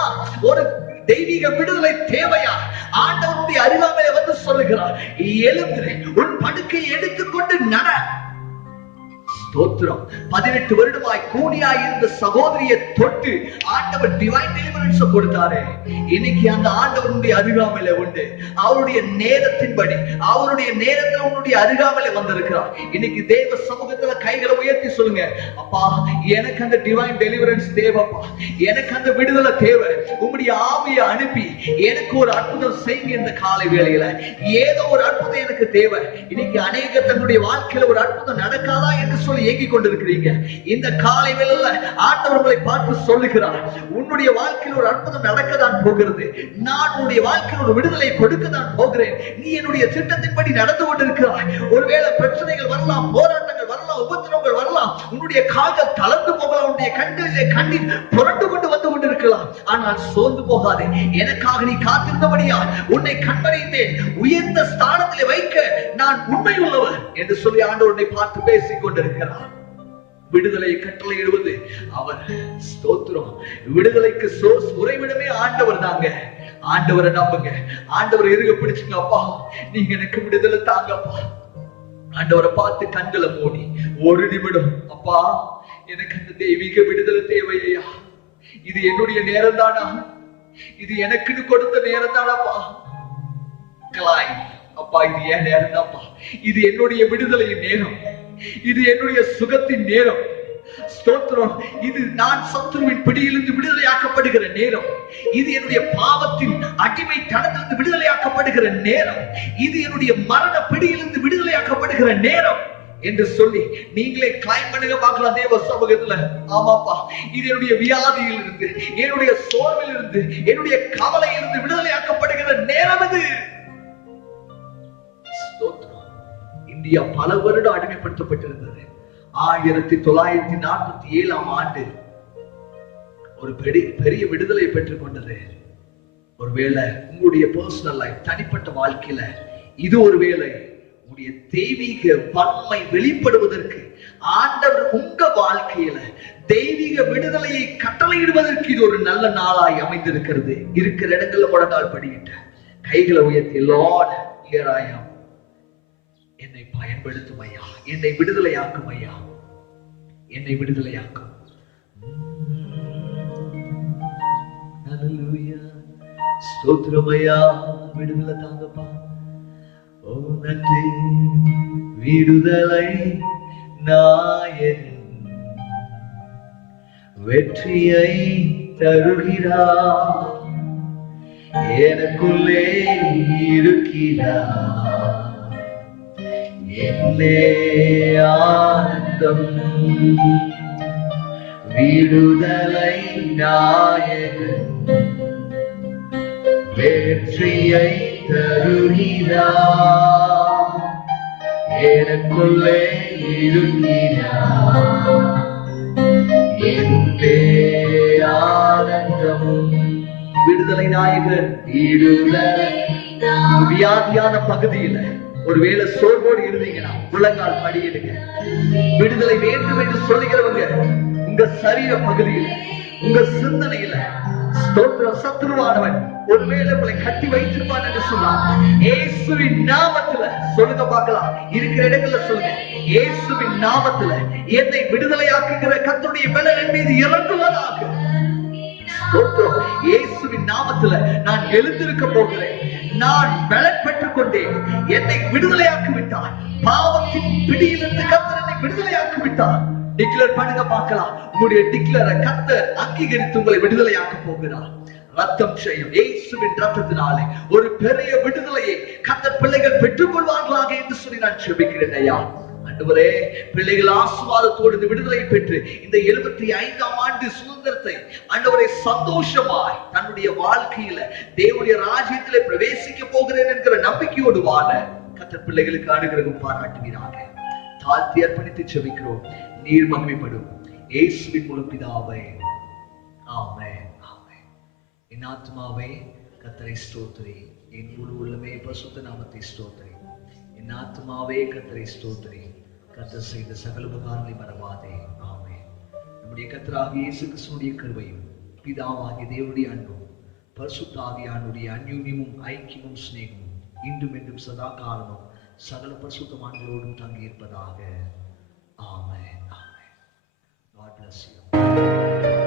ஒரு தெய்வீக விடுதலை தேவையா? ஆண்டவருடைய அருகாமையில வந்து சொல்லுகிறார், எழுந்திரு, உன் படுக்கையை எடுத்துக்கொண்டு நட. ஸ்தோத்திரம். 18 வருடமாய் கூனியாய் இருந்த சகோதரியை தொட்டு ஆண்டவர் டிவைன் டெலிவரன்ஸ் கொடுத்தாரு. இன்னைக்கு அந்த ஆண்டவருடைய அருகாமையில உண்டு. அவருடைய நேரத்தின்படி, அவருடைய நேரத்தில் உன்னுடைய அருகாமையில வந்திருக்கிறார். இன்னைக்கு தேவ சமூகத்துல கைகளை உயர்த்தி சொல்லுங்க, அப்பா எனக்கு அந்த டிவைன் டெலிவரன்ஸ் தேவைப்பா, எனக்கு அந்த விடுதலை தேவை. உங்களுடைய ஆவியை அனுப்பி எனக்கு ஒரு அற்புதம் செய்யுங்க. இந்த காலை வேளையில ஏதோ ஒரு அற்புதம் எனக்கு தேவை. இன்னைக்கு அநேக தன்னுடைய வாழ்க்கையில ஒரு அற்புதம் நடக்காதா என்று சொல்லி ஏங்கிக் கொண்டிருக்கிறீங்க. இந்த காலை வேளையில ஆண்டவர் உங்களை பார்த்து சொல்லுகிறார், உன்னுடைய வாழ்க்கையில் ஒரு அற்புதம் நடக்கதான் போகிறது. நான் உன்னுடைய வாழ்க்கையில் ஒரு விடுதலை கொடுக்கதான் போகிறேன். நீ என்னுடைய திட்டத்தின்படி நடந்து கொண்டிருக்கிறாய். ஒருவேளை பிரச்சனைகள் வரலாம், போராட்டங்கள் வரலாம், உபத்திரவங்கள் வரலாம், உன்னுடைய கால்கள் தளர்ந்து போகலாம், உன்னுடைய கண்களிலே கண்ணீர் புரண்டு கொண்டு வந்து கொண்டிருக்கலாம். ஆனால் சோர்ந்து போகாதே, எனக்காக நீ காத்திருந்தபடியால் உன்னை கண்மறைந்தேன், உயர்ந்த ஸ்தானத்திலே வைக்க நான் உண்மை உள்ளவர் என்று சொல்லி ஆண்டவரை பார்த்து பேசிக் கொண்டிருக்கிறார். விடுதலை கட்டளையிடுவது அவர். ஸ்தோத்திரம். விடுதலைக்கு சோர்ஸ் உறைவிடமே ஆண்டவர் தாங்க. ஆண்டவரை நம்புங்க, ஆண்டவரை இருக பிடிச்சுங்க. அப்பா நீங்க எனக்கு விடுதலை தாங்கப்பா. ஆண்டவரை பார்த்து கண்களை மூடி ஒரு நிமிடம், அப்பா எனக்கு அந்த தெய்வீக விடுதலை தேவையா? இது என்னுடைய நேரம் தானா? இது எனக்குன்னு கொடுத்த நேரம் தானப்பா? அப்பா, இது என் நேரம் தான்ப்பா. இது என்னுடைய விடுதலையின் நேரம். இது என்னுடைய சுகத்தின் நேரம். ஸ்தோத்திரம். இது நான் சத்துருவின் பிடியிலிருந்து விடுதலையாக்கப்படுகிற நேரம். இது என்னுடைய பாவத்தின் அடிமை தனத்திலிருந்து விடுதலையாக்கப்படுகிற நேரம். இது என்னுடைய மரண பிடியிலிருந்து விடுதலையாக்கப்படுகிற நேரம் என்று சொல்லி நீங்களே கிளைம் பண்ணுங்க பார்க்கலாம் தேவ சமூகத்துல. ஆமாப்பா, இது என்னுடைய வியாதியில் இருந்து, என்னுடைய சோர்வில் இருந்து, என்னுடைய கவலையில் இருந்து விடுதலையாக்கப்படுகிற நேரம் இது. இந்தியா பல வருடம் அடிமைப்படுத்தப்பட்டிருந்தது. 1947 ஆண்டு ஒரு பெரிய விடுதலை பெற்றுக் கொண்டது. ஒருவேளை உங்களுடைய பர்சனல் லைஃப், தனிப்பட்ட வாழ்க்கையில இது ஒரு வேளை உங்களுடைய தெய்வீக வன்மை வெளிப்படுவதற்கு ஆண்டவர் உங்க வாழ்க்கையில தெய்வீக விடுதலையை கட்டளையிடுவதற்கு இது ஒரு நல்ல நாளாய் அமைந்திருக்கிறது. இருக்கிற இடங்கள்ல முழங்கால் படிக்கிட்ட கைகளை உயர்த்தி, லார்ட் ஹியர் ஐ அம், என்னை பயன்படுத்தும் ஐயா, என்னை விடுதலையாக்கும் ஐயா, என்னை விடுதலையாக்கும். ஹல்லேலூயா, ஸ்தோத்திரம் ஐயா, விடுதலை தாங்கப்பா. ஓ நன்றி, விடுதலை நாயகன் வெற்றியை தருகிறார், எனக்குள்ளே இருக்கிறார், என்னே ஆனந்தம். விடுதலை நாயகன் வெற்றியை தருகிறார், எனக்குள்ளே இருக்கிறார், என்னே ஆனந்தம். விடுதலை நாயகன். விடுதலை வியாதியான பகுதியில ஒருவேளை சோர்வோடு இருந்தீங்கன்னா முழங்கால் படியிடுங்க. விடுதலை வேண்டும் என்று சொல்லுகிறவங்க உங்க சரீர பகுதியில, உங்க சிந்தனையில சத்துருவானவன் ஒருவேளை உங்களை கட்டி வைத்திருப்பான் என்று சொன்னார். இயேசுவின் நாமத்துல சொல்லுங்க பார்க்கலாம். இருக்கிற இடங்கள்ல சொல்லுங்க, இயேசுவின் நாமத்துல என்னை விடுதலையாக்குகிற கர்த்தருடைய பலன் என் மீது இறங்குவதாக. இயேசுவின் நாமத்துல நான் எழுந்திருக்க போகிறேன். நான் பலன் பெற்றுக் கொண்டேன். என்னை விடுதலையாக்கி விட்டார். பாவத்தின் பிடியிலிருந்து கர்த்தர் என்னை விடுதலையாக்கி விட்டார். டிக்ளேர் பண்ணுங்க பார்க்கலாம். உங்களுடைய டிக்ளேரை கர்த்தர் அங்கீகரித்து உங்களை விடுதலையாக்க போகிறார். ரத்தம் செய்யும் இயேசுவின் ரத்தத்தினாலே ஒரு பெரிய விடுதலையை கர்த்தர் பிள்ளைகள் பெற்றுக் கொள்வார்களாக என்று சொல்லி நான் ஜெபிக்கிறேன் ஐயா. ஆண்டவரே, பிள்ளைகள் ஆசீர்வாதத்தோடு இந்த விடுதலை பெற்று இந்த 75ஆம் ஆண்டு சுதந்திரத்தை ஆண்டவரே சந்தோஷமாய் தன்னுடைய வாழ்க்கையில தேவனுடைய ராஜ்யத்திலே பிரவேசிக்க போகிறேன் என்கிற நம்பிக்கையோடு வாழ கர்த்தர் பிள்ளைகளுக்கு அனுகிரகம் பாராட்டுவீராக. தாழ்த்தி அர்ப்பணித்து ஜெபிக்கிறோம். நீர் மகிமைப்படும் இயேசுவின் மூலம் பிதாவே, ஆமென், ஆமென். என் ஆத்துமாவே கர்த்தரை ஸ்தோத்திரி, என் முழு உள்ளமே பரிசுத்த நாமத்தை ஸ்தோத்திரி. என் ஆத்துமாவே கர்த்தரை ஸ்தோத்திரி, கர்த்தர் செய்த சகல உபகாரங்களை மறவாதே. ஆமென். நம்முடைய கர்த்தராகிய இயேசு கிறிஸ்துவின் கிருபையும் பிதாவாகிய தேவனுடைய அன்பும் பரிசுத்த ஆவியானவருடைய அன்யோன்யமும் ஐக்கியமும் சிநேகமும் இன்றும் என்றும் சதா காலமும் சகல பரிசுத்தவான்களோடும் தங்கி இருப்பதாக. ஆமென், ஆமென். God bless you.